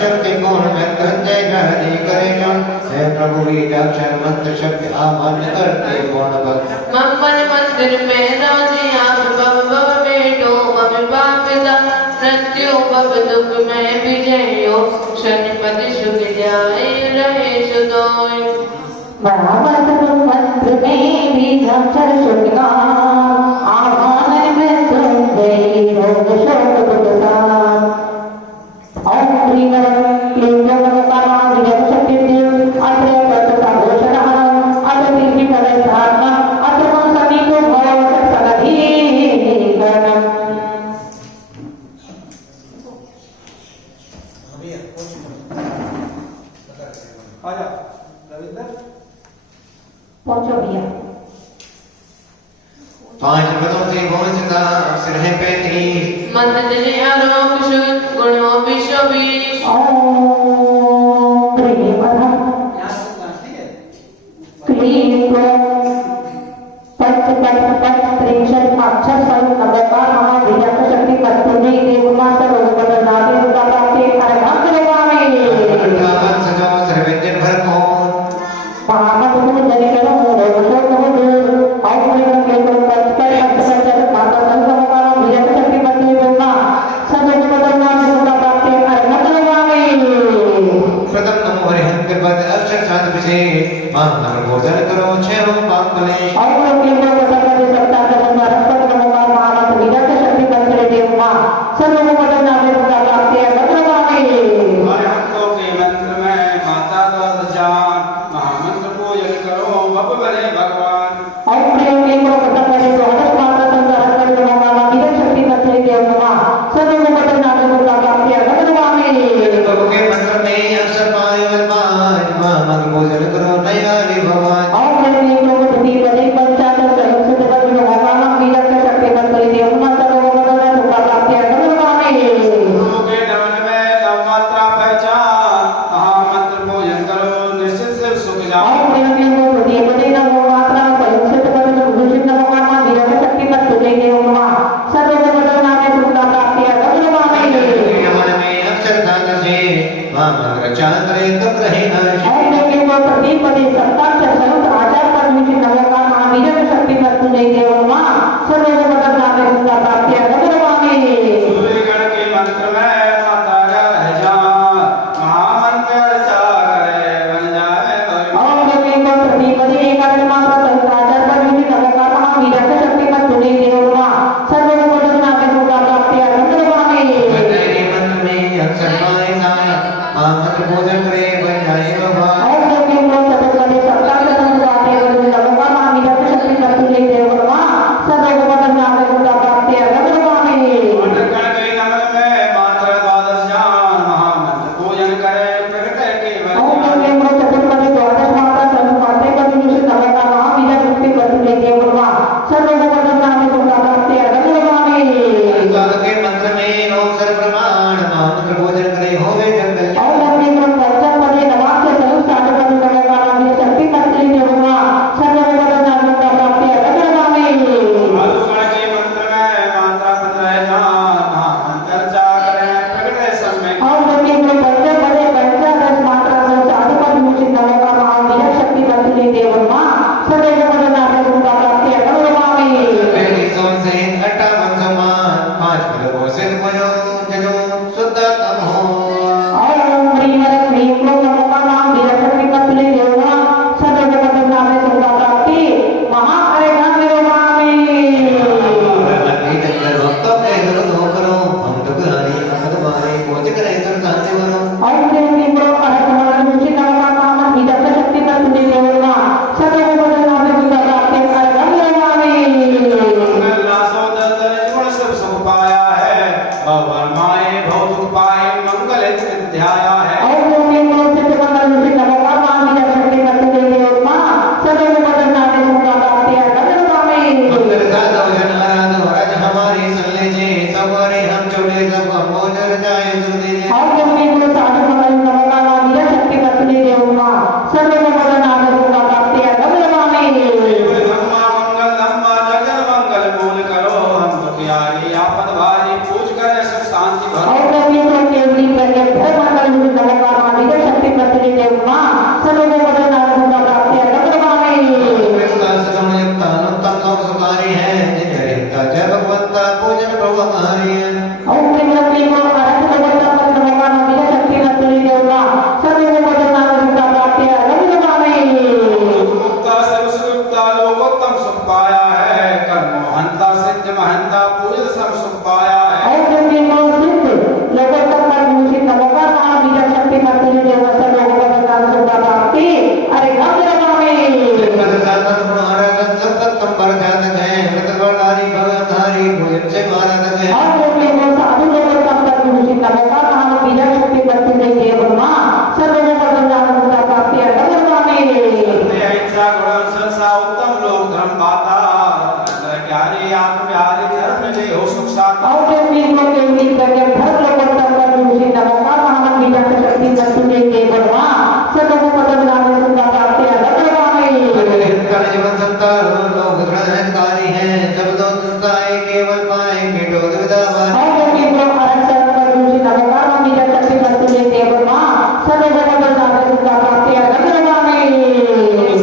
शक्ति पूर्ण मृत्युंजय हरि करेगा हे प्रभु बीजाक्षर मंत्र शक्ति आमान करते पूर्ण भक्त मम्मन मंत्र मंदिर में रोजी आप बब बब बेटो बब बापिता मृत्यु बब दुख में विजयो शनिपति सुख जाए रहे सुदोय बराबर मंत्र में भी अक्षर शुक्ला आह्वान में तुम गई रोग शोक दुखदान ओम क्लीं क्लीं नमः विजय शक्ति अत्र प्रतता घोषणा अत्र दीर्घ फल धारणा अत्र संसदी को भव सगधी गणम आजा रविंदर पहुंचो भैया 5 पदों से बहुत सिद्धा अक्षर है 35 मंत्र जने आरोप शुद्ध गुणों विश्ववीश ओम क्लीं नमः क्लीं पंच पंच पंच त्रिशत अक्षर स्वरूप नवकार महाविजय शक्ति पत्नी देवमाता रोग नादे उदाते अरहत देवामे अठावन सजो सर्वज्ञ भरपूर महामत को जने करो रोग शोक हो दूर और प्रेम के को पंच पंच पंच माता संगमकार विजय शक्ति पत्नी देवमा सजो बदलना उदाते अरहत देवामे प्रथम नमो हरिहंत पद अक्षर छात्र विषय मां नमः भोजन करो छह पाप फले और के को पता सकता है हमारा पद नमोकार महामत विजय शक्ति पत्नी देवमा सर्व बदलना उदाते अरहत देवामे अरहंतों के मंत्र में माता द्वादश जान महामंत्र पूजन करो बब बने भगवान और प्रेम के को पता करे तो हर माता संसार कर नमोकार विजय शक्ति पत्नी देवमा सर्व बदलना उदाते अरहत देवामे प्रभु के मंत्र में अक्षर पाए मां नमः भोजन करो नया भगवान और प्रेम के को धनी बने पंचायत सहयोग से जगत में भगवान विजय शक्ति पत्नी देवमा सर्व बदलना उदाते अरहत देवामे गुरु के नमन में नवमात्रा पहचान महामंत्र पूजन करो निश्चित से सुख जाओ और प्रेम के को धनी बने नमो मात्रा सहयोग से जगत में गुरु नमोकार विजय शक्ति पत्नी देवमा सर्व बदलना उदाते अरहत देवामे मन में अक्षर दान से मां रक्षा करे तब रहे नाश और देवी को प्रदीप पदे संतान से संत आचार पर मुझे नमोकार महावीर शक्ति पत्नी नहीं देवमा सर्व बदल नामे उनका प्राप्ति अरहत देवामे सूर्यगण के मंत्र में माता रह जा महामंत्र रचा करे बन जाए भगवान और देवी को प्रदीप पदे एकादश मात्र संत आचार पर मुझे नमोकार महावीर शक्ति पत्नी नहीं देवमा सर्व बदल नामे उनका प्राप्ति अरहत देवामे तेरे मन में अक्षर पाए मां मंत्र भोजन करे बन जाए भगवान और देवी को सतत पदे संतान से संत आचार पर मुझे नमोकार महावीर शक्ति पत्नी नहीं देवमा सर्व बदल नामे उनका प्राप्ति अरहत देवामे गण के नमन में मात्र द्वादश जान महामंत्र पूजन करे प्रकट के और देवी को चतुर्पदी द्वादश माता संपाते पद मुझे नमोकार महावीर शक्ति पत्नी देवमा सर्व बदल नामे उनका प्राप्ति अरहत देवामे काल के मंत्र में ओम सर्व प्रमाण मां मंत्र भोजन करे होवे जंगल और देवी को पंचम पदे नमाज से सर्व साधु पद नमोकार महावीर शक्ति पत्नी देवमा सर्व बदल नामे उनका प्राप्ति अरहत देवामे आलू गण के मंत्र में महंता पूजित सब सुख पाया है। और जो कि वो सिद्ध लोगों तक पर दूषित नमोका महा बीजा शक्ति मर्तुले देव सब लोगों का प्रदान सुधा प्राप्ति अरे गम रमावे साधन महाराज सत्तम परजातक है मृतवर्णारी भगवतारी पूजन से महाराज है। और जो कि वो साधु लोगों तक पर दूषित नमोका महा बीजा शक्ति मर्तुले देव ब्रह्मा सब लोगों का प्रदान सुधा प्राप्ति अरे गम रमावे अहिंसा गुण संसा उत्तम लोक धर्म पाता ज्ञानी आत्म विहारी धर्म जे हो सुख साता। और जो कि वो केवली प्रज्ञा धर्म लोगों तक पर दूषित नमोका महा बीजा शक्ति मर्तुले देव ब्रह्मा सब लोगों का प्रदान सुधा प्राप्ति अरे गम रमावे कर जीवन संतार लोग ग्रहणकारी हैं सब लोग संस्थाएं केवल पाए केटो विदावान। और जो कि वो अरसर पर दूषित नमोका महा बीजा शक्ति मर्तुले देव ब्रह्मा सब लोगों का प्रदान सुधा प्राप्ति अरे गम रमावे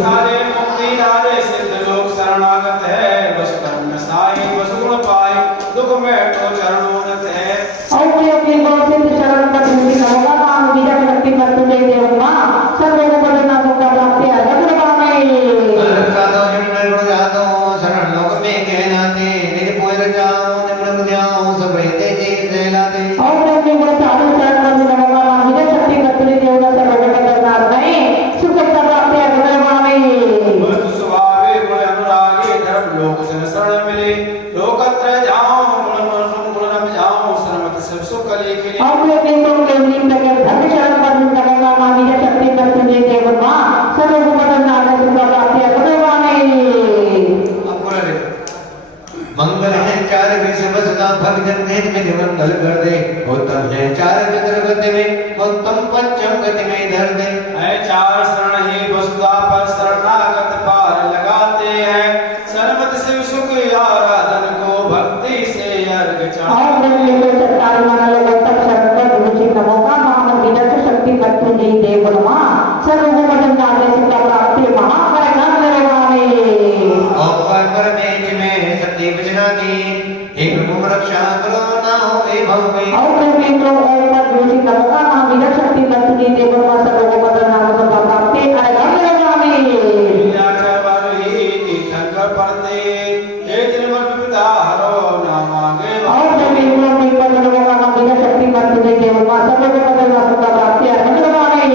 सारे मुक्ति नारे सिद्ध लोग शरणागत है वस्तम में साई वसुगुण पाए दुख में तो चरणोन्नत है। और जो कि वो सिद्ध शरण पर दूषित नमोका महा बीजा शक्ति मर्तुले देव ब्रह्मा सब लोगों को प्रदान सुधा प्राप्ति अरे गम रमावे साधो निर्गुण जातो शरण लोक में कहलाते निज पूज जाओ निम्न जाओ सब रहते जी से लाते। और जो कि वो साधु शरण पर नमोका महा बीजा शक्ति मर्तुले देव ब्रह्मा सब लोगों का प्रदान नहीं सुख प्राप्ति अरे गम रमावे वस्तु स्वभावे गुण अनुरागी धर्म लोक जन शरण मिले लोकत्र जाओ गुण न जाओ सर्वत सब सुख लेखे। और जो कि वो केवली प्रज्ञा धर्म शरण पर नमोका महा बीजा शक्ति मर्तुले देव ब्रह्मा सब लोगों का प्रदान सुख प्राप्ति अरे गम रमावे अब बोला देखो मंगल है चार विषय सदा भक्त जन में मंगल कर दे उत्तम है चार चतुर्गति में उत्तम पंचम गति में धर दे। है चार शरण ही वसुधा पर शरणागत पार लगाते हैं सर्वत शिव सुख आराधन को भक्ति से अर्घ चढ़ा। और ब्रह्म को सत्कार माना लोगों तक शरण पर दूषित नमोका महा बीजा शक्ति मर्तुले देव ब्रह्मा सब लोगों को प्रदान सुख प्राप्ति महाकाय नाम रमावे और परमेश में सत्य वचना दी एक प्रभु रक्षा करो ना हो भव में। और ब्रह्म को और दूषित नमोका महा बीजा शक्ति मर्तुले देव ब्रह्मा सब लोगों को प्रदान सुख प्राप्ति अरे गम रमावे आचर ही तीर्थंकर परते हे त्रिवर्ग पिता हरो ना मांगे। और ब्रह्म को पर नमोका महा बीजा शक्ति मर्तुले देव ब्रह्मा सब लोगों को प्रदान सुख प्राप्ति अरे गम रमावे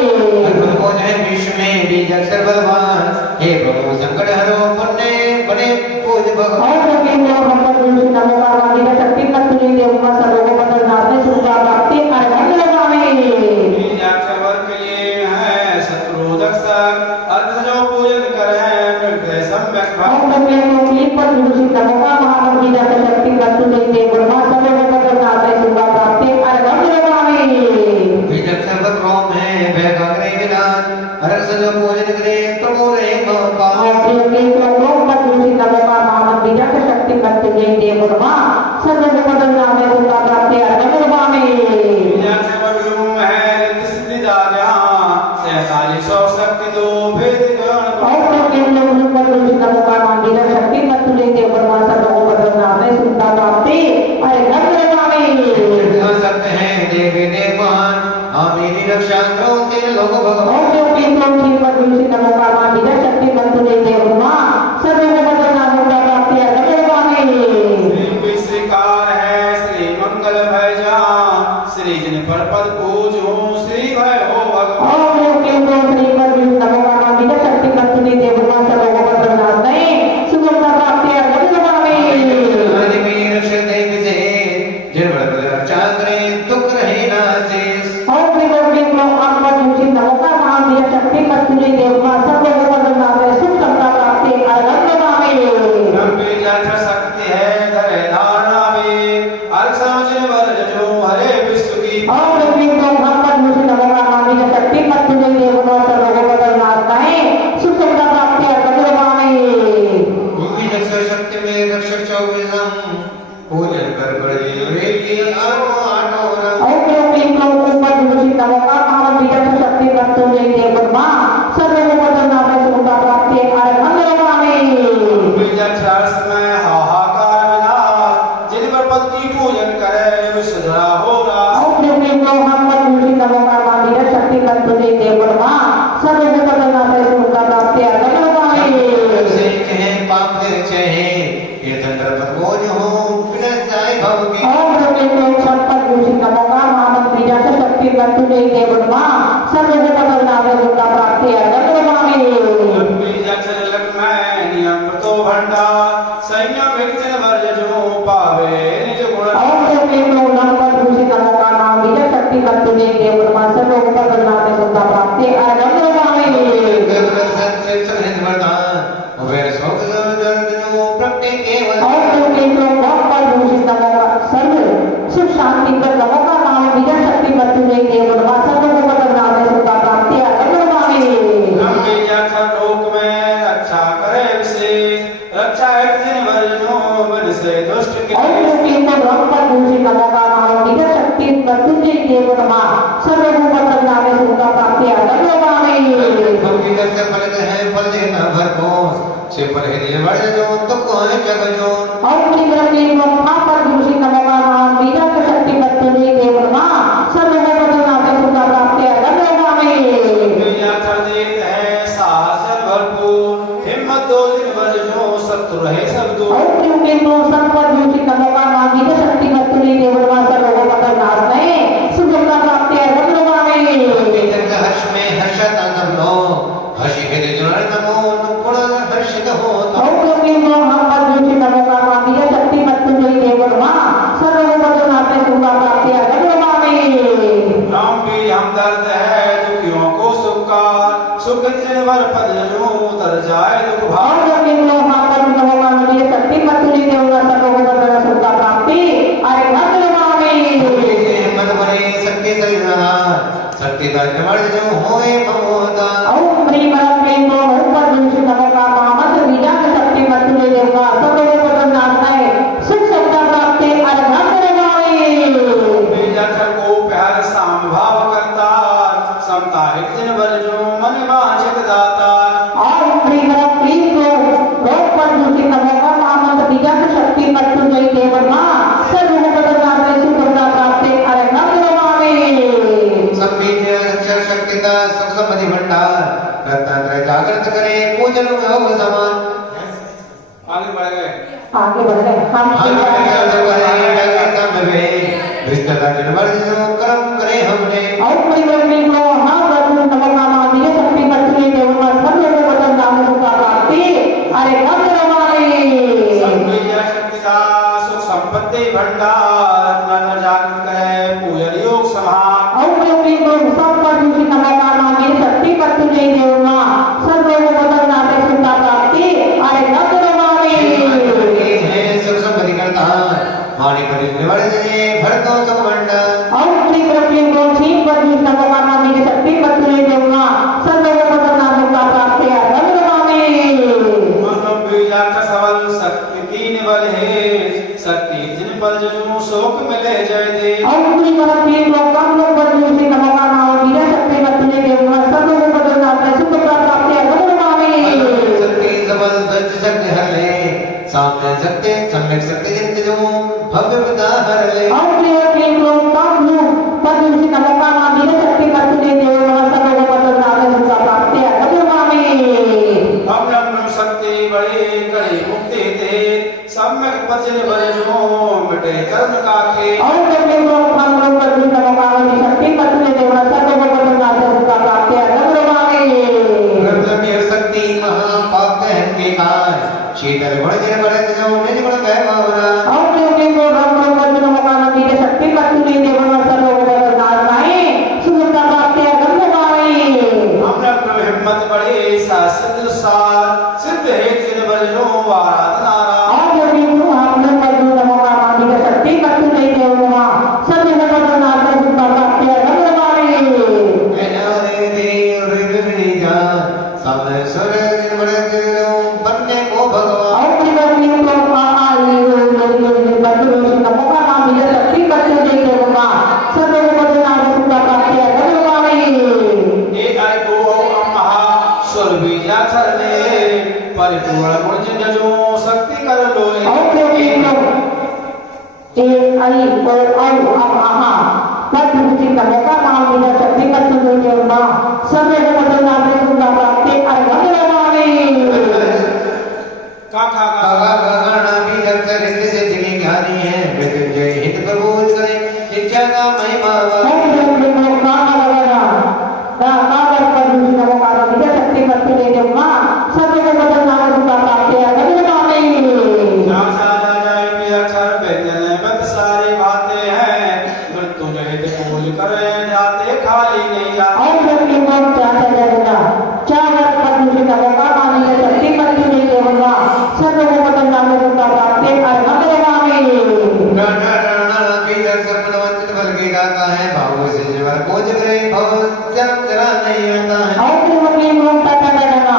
को जय विश्व में बीज अक्षर बलवान हे प्रभु संकट हरो पुण्य बने पूज भगवान। और जो कि वो हम पर दूषित नमोका महा बीजा शक्ति मर्तुले देव ब्रह्मा सब लोगों को प्रदान सुख प्राप्ति अरे गम रमावे बीजाक्षर के लिए है शत्रुदक सर अर्थ जो पूजन करे मृग सम्यक और ब्रह्म को लीप पर दूषित नमोका महा बीजा शक्ति मर्तुले देव ब्रह्मा सब लोगों को प्रदान सुख प्राप्ति अरे गम रमावे बीज अक्षर बलवान है वह गंगे विदान अरस जो पूजन करे प्रभु रे पाओ। और ब्रह्म को पर दूषित नमोका महा बीजा शक्ति मर्तुले देव ब्रह्मा सब लोगों को प्रदान सुख प्राप्ति अरे गम रमावे बीजाक्षर गुरु है रिद्ध सिद्धि जाग्या 4700 शक्ति दो भेद गण। और ब्रह्म को पर दूषित नमोका महा बीजा शक्ति मर्तुले देव ब्रह्मा सब लोगों को प्रदान सुख प्राप्ति अरे गम रमावे सत्य है देवी देवान मेरी रक्षा करो तेरे लोग भगवान। और जो कि तो ठीक पर दूषित नमोका महा बीजा शक्ति मर्तुले देव ब्रह्मा सब लोगों को प्रदान सुख प्राप्ति अरे गम रमावे श्री श्रीकार है श्री मंगल भय जा श्री जिन पर पद पूजो श्री भय हो भगवान। और जो कि तो श्री पर दूषित नमोका महा बीजा शक्ति मर्तुले देव ब्रह्मा सब लोगों को प्रदान नहीं सुख प्राप्ति अरे गम रमावे मेरी रक्षा देवी से जिन पर रक्षा करे दुख रहे ना शेष। और जो कि तो आप पर दूषित नमोका महा बीजा शक्ति मर्तुले देव ब्रह्मा सब लोगों को प्रदान सुख प्राप्ति अरे गम रमावे बीजाक्षर शक्ति है धरे धारणा में अर्घ समझ वर जो हरे विश्व की। और ब्रह्म को हम पर दूषित नमोका महा बीजा शक्ति मर्तुले देव ब्रह्मा सब लोगों को प्रदान नहीं सुख प्राप्ति अरे गम रमावे बीज अक्षर शक्ति में रक्षक 24 पूजन कर बड़े रे की आनो आनो रंग। और ब्रह्म को ऊपर दूषित नमोका महा बीजा शक्ति मर्तुले देव ब्रह्मा सब लोगों को प्रदान सुख प्राप्ति अरे गम रमावे बीजाक्षर समय हाहाकार विनाश जिन पर पद की पूजन करे विश्वधरा हो रास। और ब्रह्म को हम पर दूषित नमोका महा बीजा शक्ति मर्तुले देव ब्रह्मा सब लोगों को प्रदान सुख प्राप्ति अरे गम रमावे से कहे पाप से कहे ये चंद्र पर बोझ हो भव की ओम प्रति लोक संपद दूषित नमोगा मामन बीजा से शक्ति बंधुले देव मा सर्व पदल नामे दुर्गा प्राप्ति अगम मामे बीजाक्षर लक्ष्मण नियम तो भंडार संयम विघ्न वर्ज जो पावे निज गुण ओम प्रति लोक संपद दूषित नमोगा नाम बीजा शक्ति बंधुले देव मा सर्व पदल नामे दुर्गा प्राप्ति अगम मामे ओम प्रति लोक संपद दूषित नमोगा सर्व सुख शांति पर नमोगा नाम बीजा शक्ति बंधुले देव मा सर्व पदल नामे दुर्गा प्राप्ति अगम मामे बीजाक्षर लोक में रक्षा करे विशेष रक्षा एक दिन वर्ज जो मन से दुष्ट के ओम प्रति लोक संपद दूषित नमोगा नाम बीजा शक्ति बंधुले देव मा सर्व पदल नामे दुर्गा प्राप्ति अगम मामे फल देना भरपूर से फल है जो तुमको है जग जो ओम प्रति लोक संपद दूषित नमोगा नाम बीजा शक्ति बंधुले देव मा सर्व पदल नामे दुर्गा प्राप्ति अगम मामे बीजाक्षर देत है साहस भरपूर हिम्मत दो दिन वर्ज जो शत्रु है सब दूर ओम प्रति लोक संपद दूषित नमोगा नाम बीजा शक्ति बंधुले देव मा सर्व पदल नामे सुखता प्राप्ति अगम मामे हर्ष में हर्षता सब लोग हर्षि के जुड़ नमो गुण हर्षित हो ओम प्रति लोक संपद दूषित नमोगा नाम बीजा शक्ति बंधुले देव मा सर्व पदल नामे सुखता प्राप्ति अगम मामे राम भी हमदर्द है दुखियों को सुख का सुख दिन वर पद जो उतर जाए दुख भाव ओम प्रति लोक संपद नमोगा नाम बीजा शक्ति बंधुले देव मा सर्व पदल सुखता प्राप्ति अगम मामे हिम्मत बने शक्ति सरिधा शक्ति दान वर्ज जो होए भगवता ओम प्रेम प्रेम को ऊपर दूषित नमोगा मामत बीजा शक्ति बंधुले देव मा सर्व पदल नामे सुख सत्ता प्राप्ति अगम मामे बीजाक्षर को प्यार साम भाव करता समता एक दिन वर जो मन वांछित दाता और प्रेम को ऊपर दूषित नमोगा मामत बीजा शक्ति बंधुले देव मा सर्व पदल नामे सुख सत्ता प्राप्ति अगम मामे संबीज अक्षर शक्ति का सब संपत्ति भंडार रत्नात्रय जागृत करे पूजन योग समान आगे बढ़ गए आगे बढ़ गए हम कर्म करे हमने और परिवर्तन को हाँ प्रभु नमोगा नाम बीजा शक्ति बंधुले देव मा सर्व पदल नामे सुखता प्राप्ति अगम मामे शक्ति का सुख संपत्ति भंडार रत्न जागृत करे पूजन योग समान और प्रभु संपद दूषित नमोगा नाम बीजा शक्ति बंधुले देव मा सर्व पदल नामे सुखता प्राप्ति अगम मामे सुख संपत्ति करता वाणी परिवर्तने भरतो सुमंड और प्रभु को ठीक दूषित नमोगा नाम बीजा शक्ति बंधुले देव मा सर्व पदल नामे सुखता प्राप्ति अगम मामे बीजाक्ष सबल शक्ति तीन बल है शक्ति जिन पर जो शोक मिले जय दे और प्रति लोक कम लोक दूषित नमोगा नाम बीजा शक्ति बंधुले देव मा सर्व पदल नामे सुख प्राप्ति अगम मामे शक्ति सबल दज शक्ति हर ले सामने शक्ति सम्यक शक्ति जिन जो भव्य पिता हर ले और प्रति लोक कम लोक दूषित नमोगा नाम बीजा शक्ति बंधुले देव मा सर्व पदल नामे सुख प्राप्ति अगम मामे ब्रह्म शक्ति बड़े करे मुक्ति दे सम्यक वचन बड़े जो मिटे कर्म काके और प्रति लोक कम लोक दूषित नमोगा नाम बीजा शक्ति बंधुले देव मा सर्व पदल नामे सुख प्राप्ति अगम मामे ब्रह्म शक्ति महापाप दहन के काय शीतल गुण जिन बढ़त जो निज गुण वैभवना और प्रति लोक कम लोक नमोगा नाम बीजा शक्ति बंधुले देव मा सर्व पदल नामे सुखता प्राप्ति अगम मामे ब्रह्म हिम्मत बड़े सा सिद्ध सार सिद्ध है जिन बल जो आराधना और प्रति लोक हम लोग नमोगा नाम बीजा शक्ति बंधुले देव मा सर्व पदल नामे सुखता प्राप्ति अगम मामे सामने सुर जिन बढ़त जो बनने को भगवान और प्रति लोक बंधुले नमोगा नाम बीजा शक्ति बंधुले देव मा सर्व पदल नामे सुखता प्राप्ति अगम मामे एक आय को महा सुर बीजाक्षर ने परिपूर्ण गुण जिन जो शक्ति कर लोए और प्रति लोक एक आई को और महा पद दूषित नमोगा नाम बीजा शक्ति बंधुले देव मा सर्व पदल नामे सुखता प्राप्ति अगम मामे का गगन भी अक्षर से ज्ञानी है बद सारी बातें हैं मृत्युंजय पूज करे जाते खाली नहीं जाते और व्यक्ति को क्या चलेगा चार पद्म का मौका माने शक्ति पद्म ने देवगा सर्व को नाम का प्राप्ति और मंगलवा में गाता है भावों से जीवन बोझ करे भव जब तेरा नहीं आता है और व्यक्ति को क्या चलेगा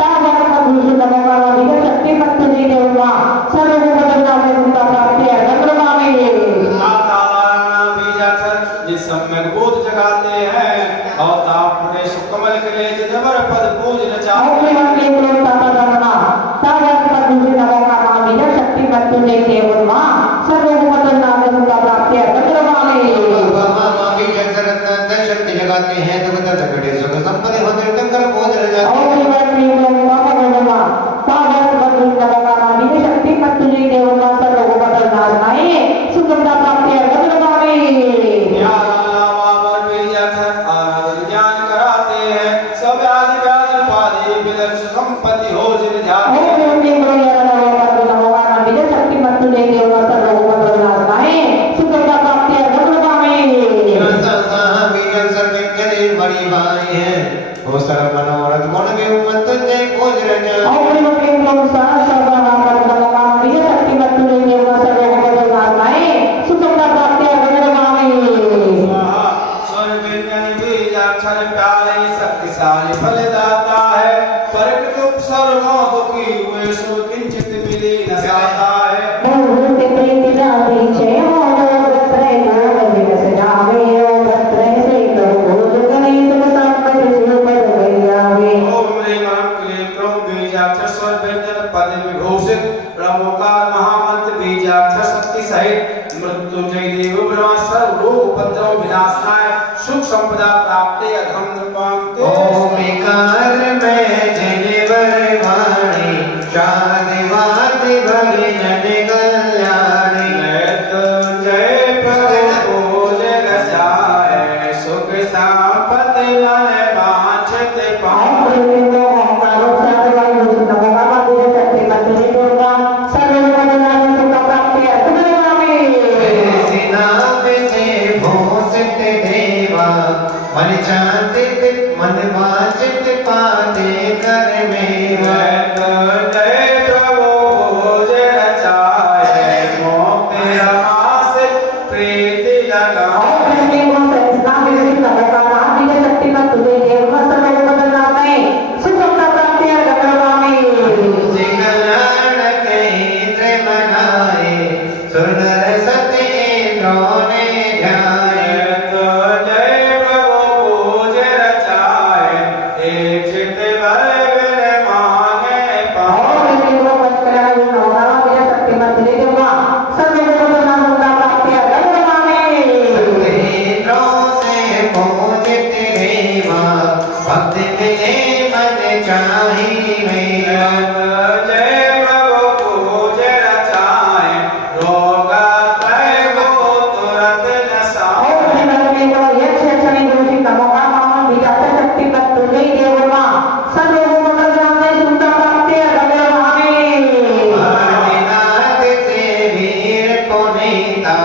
चार पद्म का मौका माने शक्ति पद्म ने देवगा सर्व को नाम का प्राप्ति और मंगलवा में माता वारणा बीजाक्षर जिस सम्यक बोध जगाते हैं और ताप में सुकमल के लिए जिनवर पद पूज रचाते और व्यक्ति को ताता करना चार पद्म का मौका माने शक्ति पद्म ने देवगा सर्व को नाम का प्राप्ति और मंगलवा में शक्ति जगाते हैं तो बता घटे सुख संपत्ति होते टंकर बोझ रह जाते और व्यक्ति को बाबा बोलना तावत पद्म का मौका माने शक्ति पद्म ने देवगा सर्व को बदलना नहीं सुगंधा प्राप्ति और मंगलवा में ज्ञान कराते हैं सब आदि व्याधि उपाधि विलक्ष संपत्ति हो जिन जाते और व्यक्ति को पद्म का मौका माने शक्ति पद्म ने देवगा सर्व को बदलना नहीं सुगंधा प्राप्ति और मंगलवा में बड़ी बाई है वो सर्व मनोरथ गुण के उम्मत तुझे खोज रहा और व्यक्ति को सर्वनाम पद्म का मौका माने शक्ति पद्म ने देवगा सर्व को बदलना नहीं सुगंधा प्राप्ति और मंगलवा में अक्षर प्यारे शक्तिशाली फलदाता है पर सर्वो दुखी हुए सो किंचित मिली न जाता है बहुत प्रीति राधे जय हो भद्रे गोविंद विकस जावे ओ भद्रे से करो गणेश संपद सुपद भैयावे ओम ह्रीं क्लीं क्रों बीजाक्षर स्वर व्यंजन पद विभूषित ब्रह्मोकार महामंत्र बीजाक्षर शक्ति सहित मृत्युंजय देव ब्रह्मा सर्व रोग उपद्रव विनाशनाय सुख संपदा प्राप्ति अधम नृपांते ओम विकार में जनेवर वाणी शादी वादी भजन कल्याणी मृत्युंजय प्रभु जग जाय सुख संपत्ति मन वांछित पाए और विंदो ओंकारो सर्ववायु नमो नमः शक्ति पद्म ने देवगा सर्व को बदलना सुख प्राप्ति और मंगलवा में सिनाब से भूषित देवा मन चांदित मन वांछित पाते कर मेवा मृत्युंजय प्रभु जग जाय मोक्ष रमास प्रीति लगा और व्यक्ति को संस्था में नमो नमः शक्ति पद्म ने देवगा सर्व को बदलना नहीं सुख प्राप्ति और मंगलवा में कल्याण के इंद्र मनाए सुरनर सत्य इंद्रों ने ध्याए मृत्युंजय प्रभु पूज रचाए एक चित भर बिन मांगे पाए और व्यक्ति को पंचकल्याण नमो नमः शक्ति पद्म ने देवगा सर्व को बदलना सुख प्राप्ति और मंगलवा में इंद्रों से पूजित देवा भक्त मिले मन चाही मेरा मृत्युंजय प्रभु पूज रचाए रोग त्रय को तुरंत नसाए और व्यक्ति को यक्ष शनि दोषी नमो नमः विजात शक्ति पद्म ने देवगा सर्व को बदलना नहीं सुख प्राप्ति और मंगलवा में आदिनाथ से वीर को नेता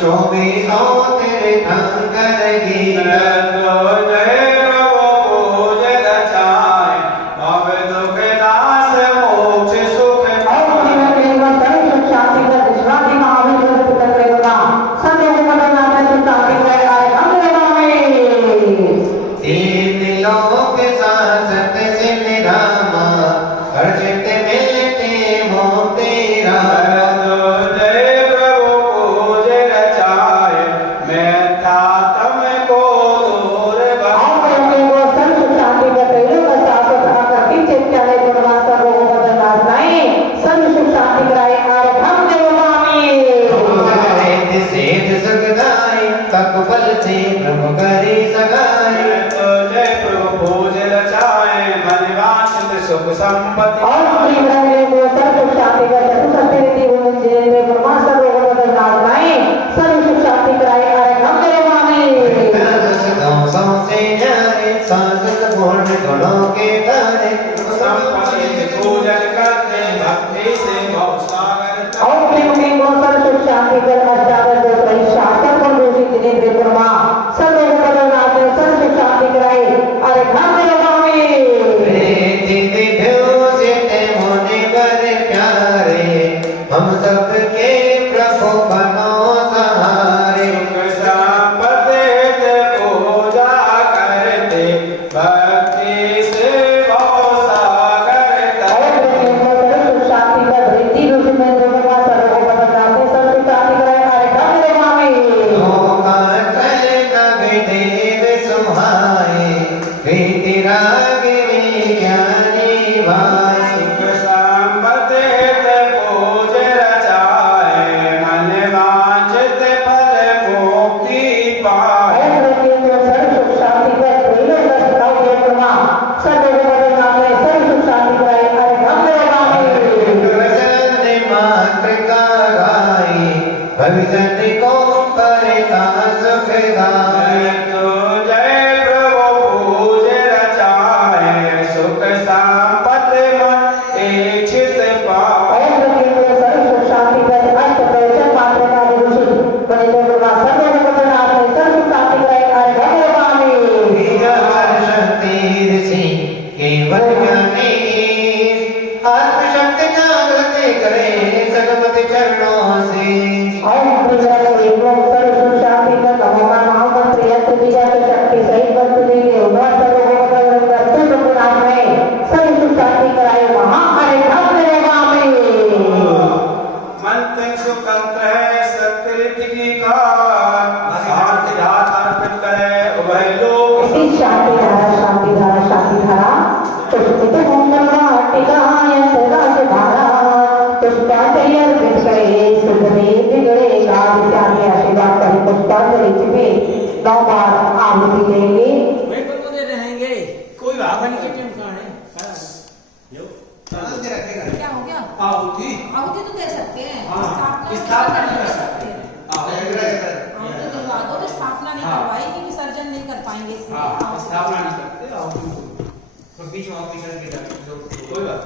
चौबीसों तीर्थंकर गीता मृत्युंजय प्रभु पूज रचाए भव दुख नाश मोक्ष सुख और व्यक्ति को सर्व शांति का विश्वासी महावीर को पिता करेगा सर्व को बदलना नहीं सुख प्राप्ति और मंगलवा में तीन लोक शासत से निरामा हर चित मिलते मोते रामा मृत्युंजय प्रभु पूज रचाए मैं था तुमको दूर और भविष्य को परिता सुखदाय तो जय प्रभु पूज रचाए सुख संपत्ति मन इच्छित पाए केवल ज्ञानी आत्मशक्ति जागृत करे सगमति चरणों से मंत्र सुतंत्र है सत्कृत की का शांति हाथ अर्पित करे उभय लोग रहेंगे कोई रावण की टीम कहाँ है क्या हो गया? आहुति आहुति तो दे सकते हैं, हाँ, स्थापना स्थापना नहीं नहीं कर कर सकते। आहुति दिलवा दो, स्थापना नहीं हाँ। करवाएगी, विसर्जन नहीं कर पाएंगे इसलिए। हाँ स्थापना नहीं करते आहुति को बीच में ऑफिसर के डाल कोई बात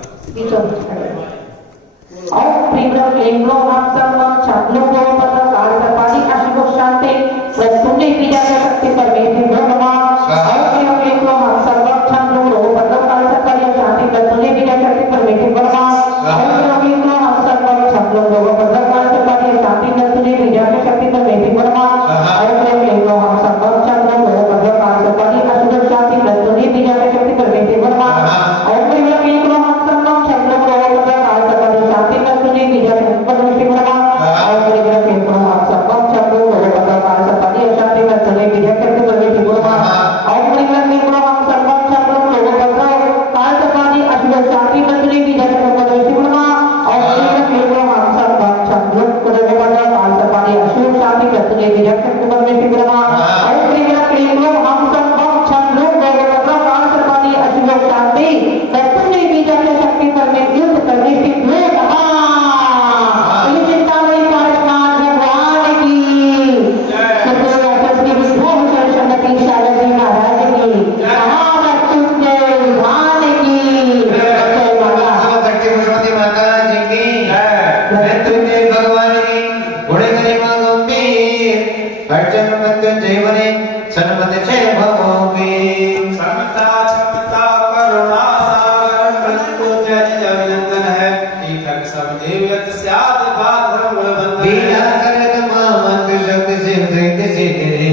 क्षमता क्षमता करुणा सागर मृत्युंजय अभिनंदन है तीर्थक सब देवयत स्याद भाग धर्म बंधन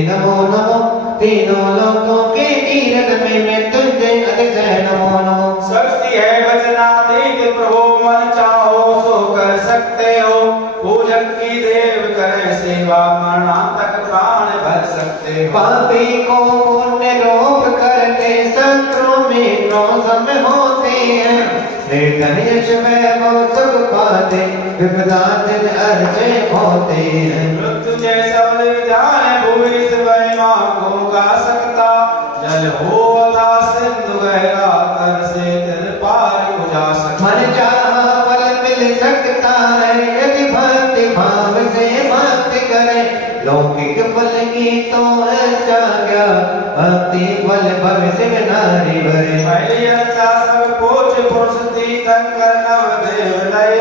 नमो नमो तीनों लोकों के तीरथ में मैं तुझे अतिशय नमो नमो शक्ति है वचनातीत प्रभु मन चाहो सो कर सकते हो पूजन की देव करे सेवा मरणांतक प्राण भर सकते हो पापी को पुण्य रोग करके शत्रु मित्रों सम होते हैं निर्धन यश वैभव सुख पाते विपदा दिन अर्चे होते हैं मृत्युंजय सबल विधान भूमि से महिमा को गा सकता जल हो अथा सिंधु गहरा कर से दिल पार बुझा सकता मन चाहा फल मिल सकता है यदि भक्ति भाव से भक्ति करे लौकिक फल की तो अच्छा क्या भक्ति फल भविष्य में नारी भरे पहली अच्छा सब पूज पुरुष तीर्थंकर नव देव लय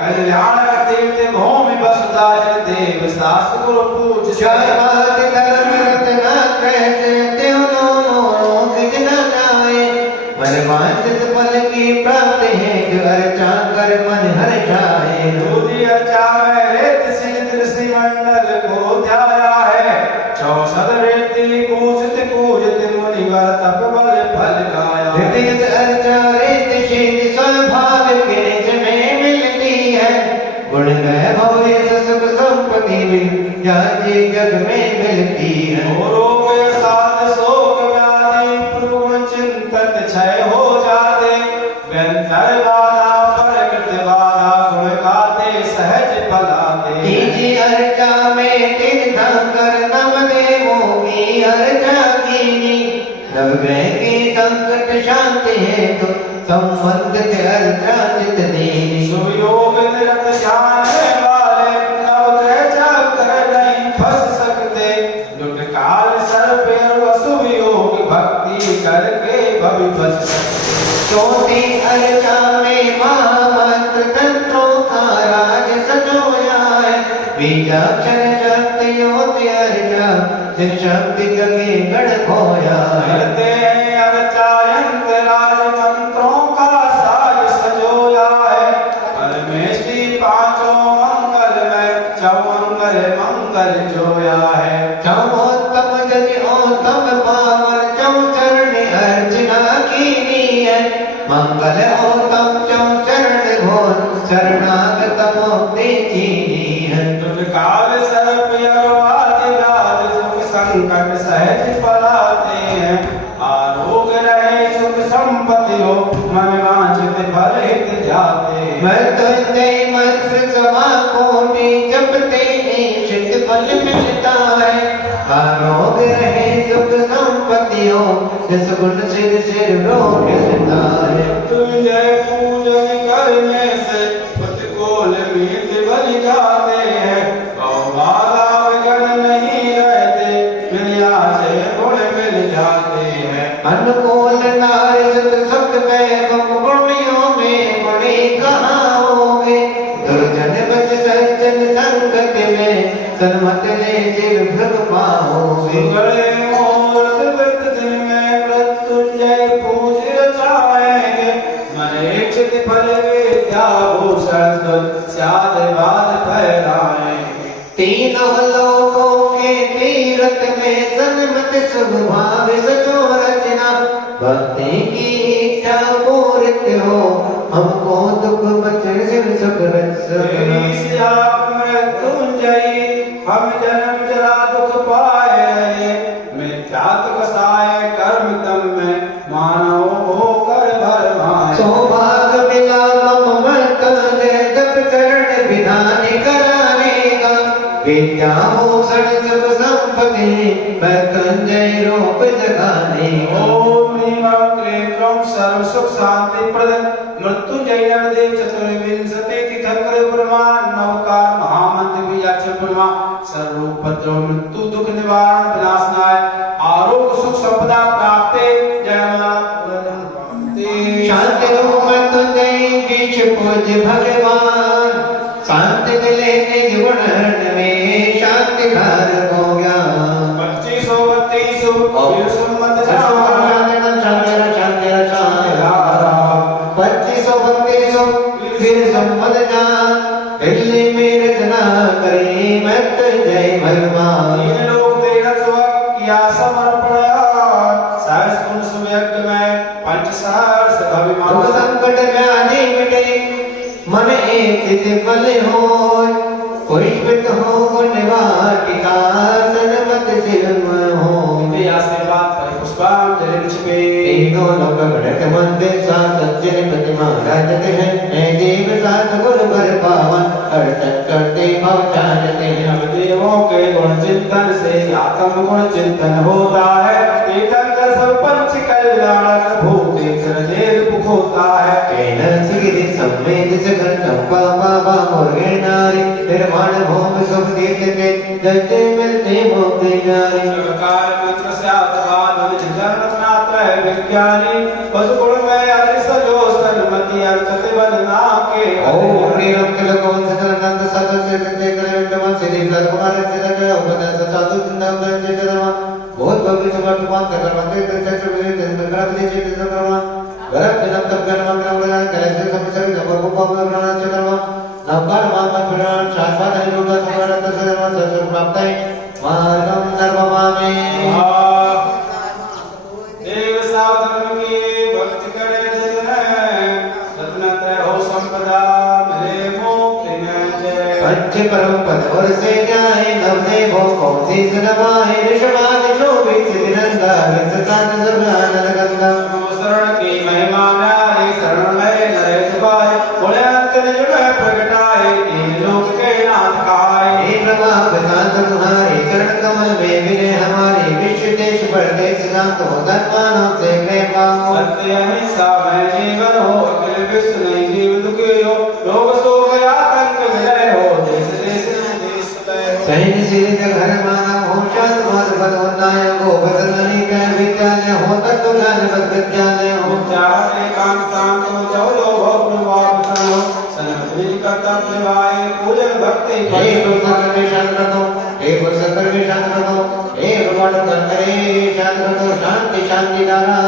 कल्याण तीर्थ भूमि वसुधा जन देव सास गुरु पूज शाबाद धर्म रत्न कैसे त्यों लोग न जाए मन वांछित फल की प्राप्ति है जो अर्चा कर मन हर जाए दूधी अर्चा में रेत सिंह दृष्टि मंडल को ध्याया है चौसठ रेती पूजित पूजित मुनिवर तप बल फल गाया हृदय अर्चा रेत शील स्वभाव के निज में मिलती है गुण वैभव सुख संपत्ति मिल जाती जग में मिलती है रोग साध शोक व्याधि पूर्व चिंतत क्षय हो जाते व्यंतर बाधा प्रकृत बाधा गुण गाते सहज फलाते कीजिए अर्चा में तीर्थंकर नव देवों की अर्चा कीनी नवग्रह की संकट शांति है तो संबंधित अर्चा चित देनी सुयोग निरत ध्यान वाले नवग्रह जप चौथी अर्चा में महामंत्र तंत्रों का राज सजोया है। बीजाक्षर शक्ति होती अर्चा जिन शक्ति जगे गढ़ खोया है। करते हैं अर्चा यंत्र राज मंत्रों का साज सजोया है। परमेष्टि पांचों मंगल में चौमंगल मंगल जोया है। चौतम जज औतम पावन चौचरण अर्चना कीनी है। मंगल औतम चौचरण घोर शरणागत मुक्ति कीनी है। काल सर्प यवादिराज सुख संकट सहज पलाते हैं। आरोग्य रहे सुख संपत्ति हो मन वांछित फल हित जाते हैं। मृत्युंजय मंत्र सवा कोटि जपते ईशित फल मिलता है। आरोग्य रहे सुख संपत्ति हो जिस गुण सिर सिर रोग मिलता है। मृत्युंजय पूजन करने से प्रतिकूल मीत बन जाते हैं। बाधा विघ्न नहीं रहते मिलिया से गुण मिल जाते हैं। अनुकूल नारी सुख सुख में गुणियों में गुणी कहाँ होंगे। दुर्जन बच सज्जन संगत में सन्मत ले जीव भ्रम पाओगे। सुगड़े मुहूर्त वृत दिन में मृत्युंजय पूज रचाएंगे। मन इच्छित फल विद्या भूषण स्याद बाद फहराएंगे। तीनों लोकों के तीरथ में सन्मत शुभ भाव सजो रचना। भक्ति की इच्छा पूरित हो हमको दुख बचे शिव सुख रचना। मृत्युंजयी हम जन्म जरा दुख पाए रहे। मिथ्यात्व कसाय कर्म तम में मानव होकर भर माए। सौभाग्य मिला मम मर्तंग जप चरण विधान कराने का। विद्या भूषण सुख संपत्ति मृत्युंजय रूप जगाने का। ओम ह्रीं क्लीं क्लौं सर्व सुख शांति प्रद मृत्युंजय नवदेव चतुर्विंशति तीर्थंकर ब्रह्मांड नवकार महामंत्र बीजाक्षर ब्रह्मा सर्वोपद्रव मृत्यु दुख निवारण विनाशनाय आरोग्य सुख संपदा प्राप्ते जय शांति रूप मृत्युंजय बीच पूज्य भगवान। शांति मिले निज गुण में शांति कारक हो गया। 2532 वीर सुमत फिर संपद जान दिल्ली में रचना करे मृत्युंजय भगवान। तीन लोग तेरा सुवक किया समर्पण सहस गुण सुयज्ञ में पंचसहस्र दुख अभिमान संकट व्याधि मिटे मन एक दिव्य हो। पुष्पित हो गुण वाटिका सन्मत शिव हो। आशीर्वाद पुष्पांजलि छिपे तीनों लोक गणक मंदिर सा सज्जन प्रतिमा राजते हैं। मैं देव सात गुण पर पावन अर्चन करते भव जानते हैं। देवों के गुण चिंतन से आत्म गुण चिंतन होता है। तीर्थंकर सब पंच कल्याणक भूते देव मुख होता है। कैलास गिरि समेत सकल चंपा बाबा मुर्गे नारी निर्माण भूमि सब तीर्थ के जयते मिलते मुक्ति जारी। सरकार मंत्र से आत्माद जन्म मात्र है विज्ञानी पशु गुण में हरि सजो सन्मति अर्चते बदना के। ओम नीलम तिलकों सकल नंद सत से सत्य करे विद्यमान सिद्धि प्रद कुमार से तक उपदेश साधु चिंतन में जय धर्म बहुत भव्य समर्थ मान कर मंदिर चक्र में चंद्र प्रति चित धर्म गरम जनम तब गरम गरम कैसे समझ जब को प्राण चंद्रमा नवकार मान प्राण शाश्वत है लोक समरत सर्व ससुर प्राप्त है मार्गम सर्वमामे। देव साधर्म की भक्ति करे जिन रत्नत्रय हो संपदा मिले मुक्ति में जय। पंच परम पद और से जाए नवने भो कौन सी सनमाए ऋषभाग शोभित विनंदा विसतान सब आनंद गंगा। शरण की महिमा न्यारी शरण में नरे छुपाए बोले अंत निज में प्रगटाए तीन लोक के नाथ कहाए। हे ब्रह्मा प्रशांत तुम्हारे चरण कमल में विनय हमारे विश्व देश परदेश नाथ हो धर्मानों से प्रेम पाओ। सत्य अहिंसा में जीवन हो अखिल विश्व नहीं जीव दुखी हो रोग शोक आतंक विलय हो देश देश देश लय हो। सैन्य सिर घर मानव हो शांत माध पद उन्नाय गो बदलनी कर विद्यालय हो तत्व ज्ञान विद्यालय हो चाहे काम शांत हो चलो भोग वाप चलो सनत कर्तव्य निभाए पूजन भक्ति हे पुरुष कर्म शांत कर दो हे पुरुष कर्म शांत कर दो हे भगवान कर्म शांत कर दो शांति शांति दारा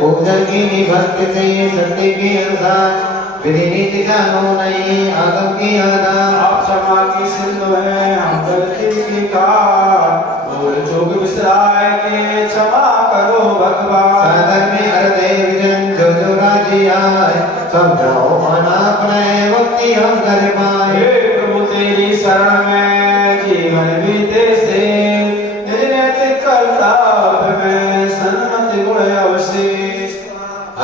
पूजन की भक्ति से सत्य के अनुसार विधि नीति जानो नहीं आगम की आधार आप क्षमा की सिंधु है हम गलती की कार भूल चूक विसराय के क्षमा करो भगवान साधन में हृदय विजन जो जो राजी आए समझाओ मना अपने भक्ति हम कर पाए हे प्रभु तेरी शरण में जीवन बीते से निर्णय कर्तव्य में सन्मति गुण अवशेष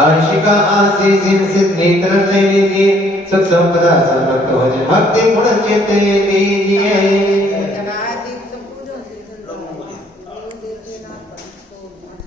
आशिका आशीष सिद्ध नेत्र ले लीजिए सुख संपदा समृद्ध हो जाए भक्ति गुण चित्त दीजिए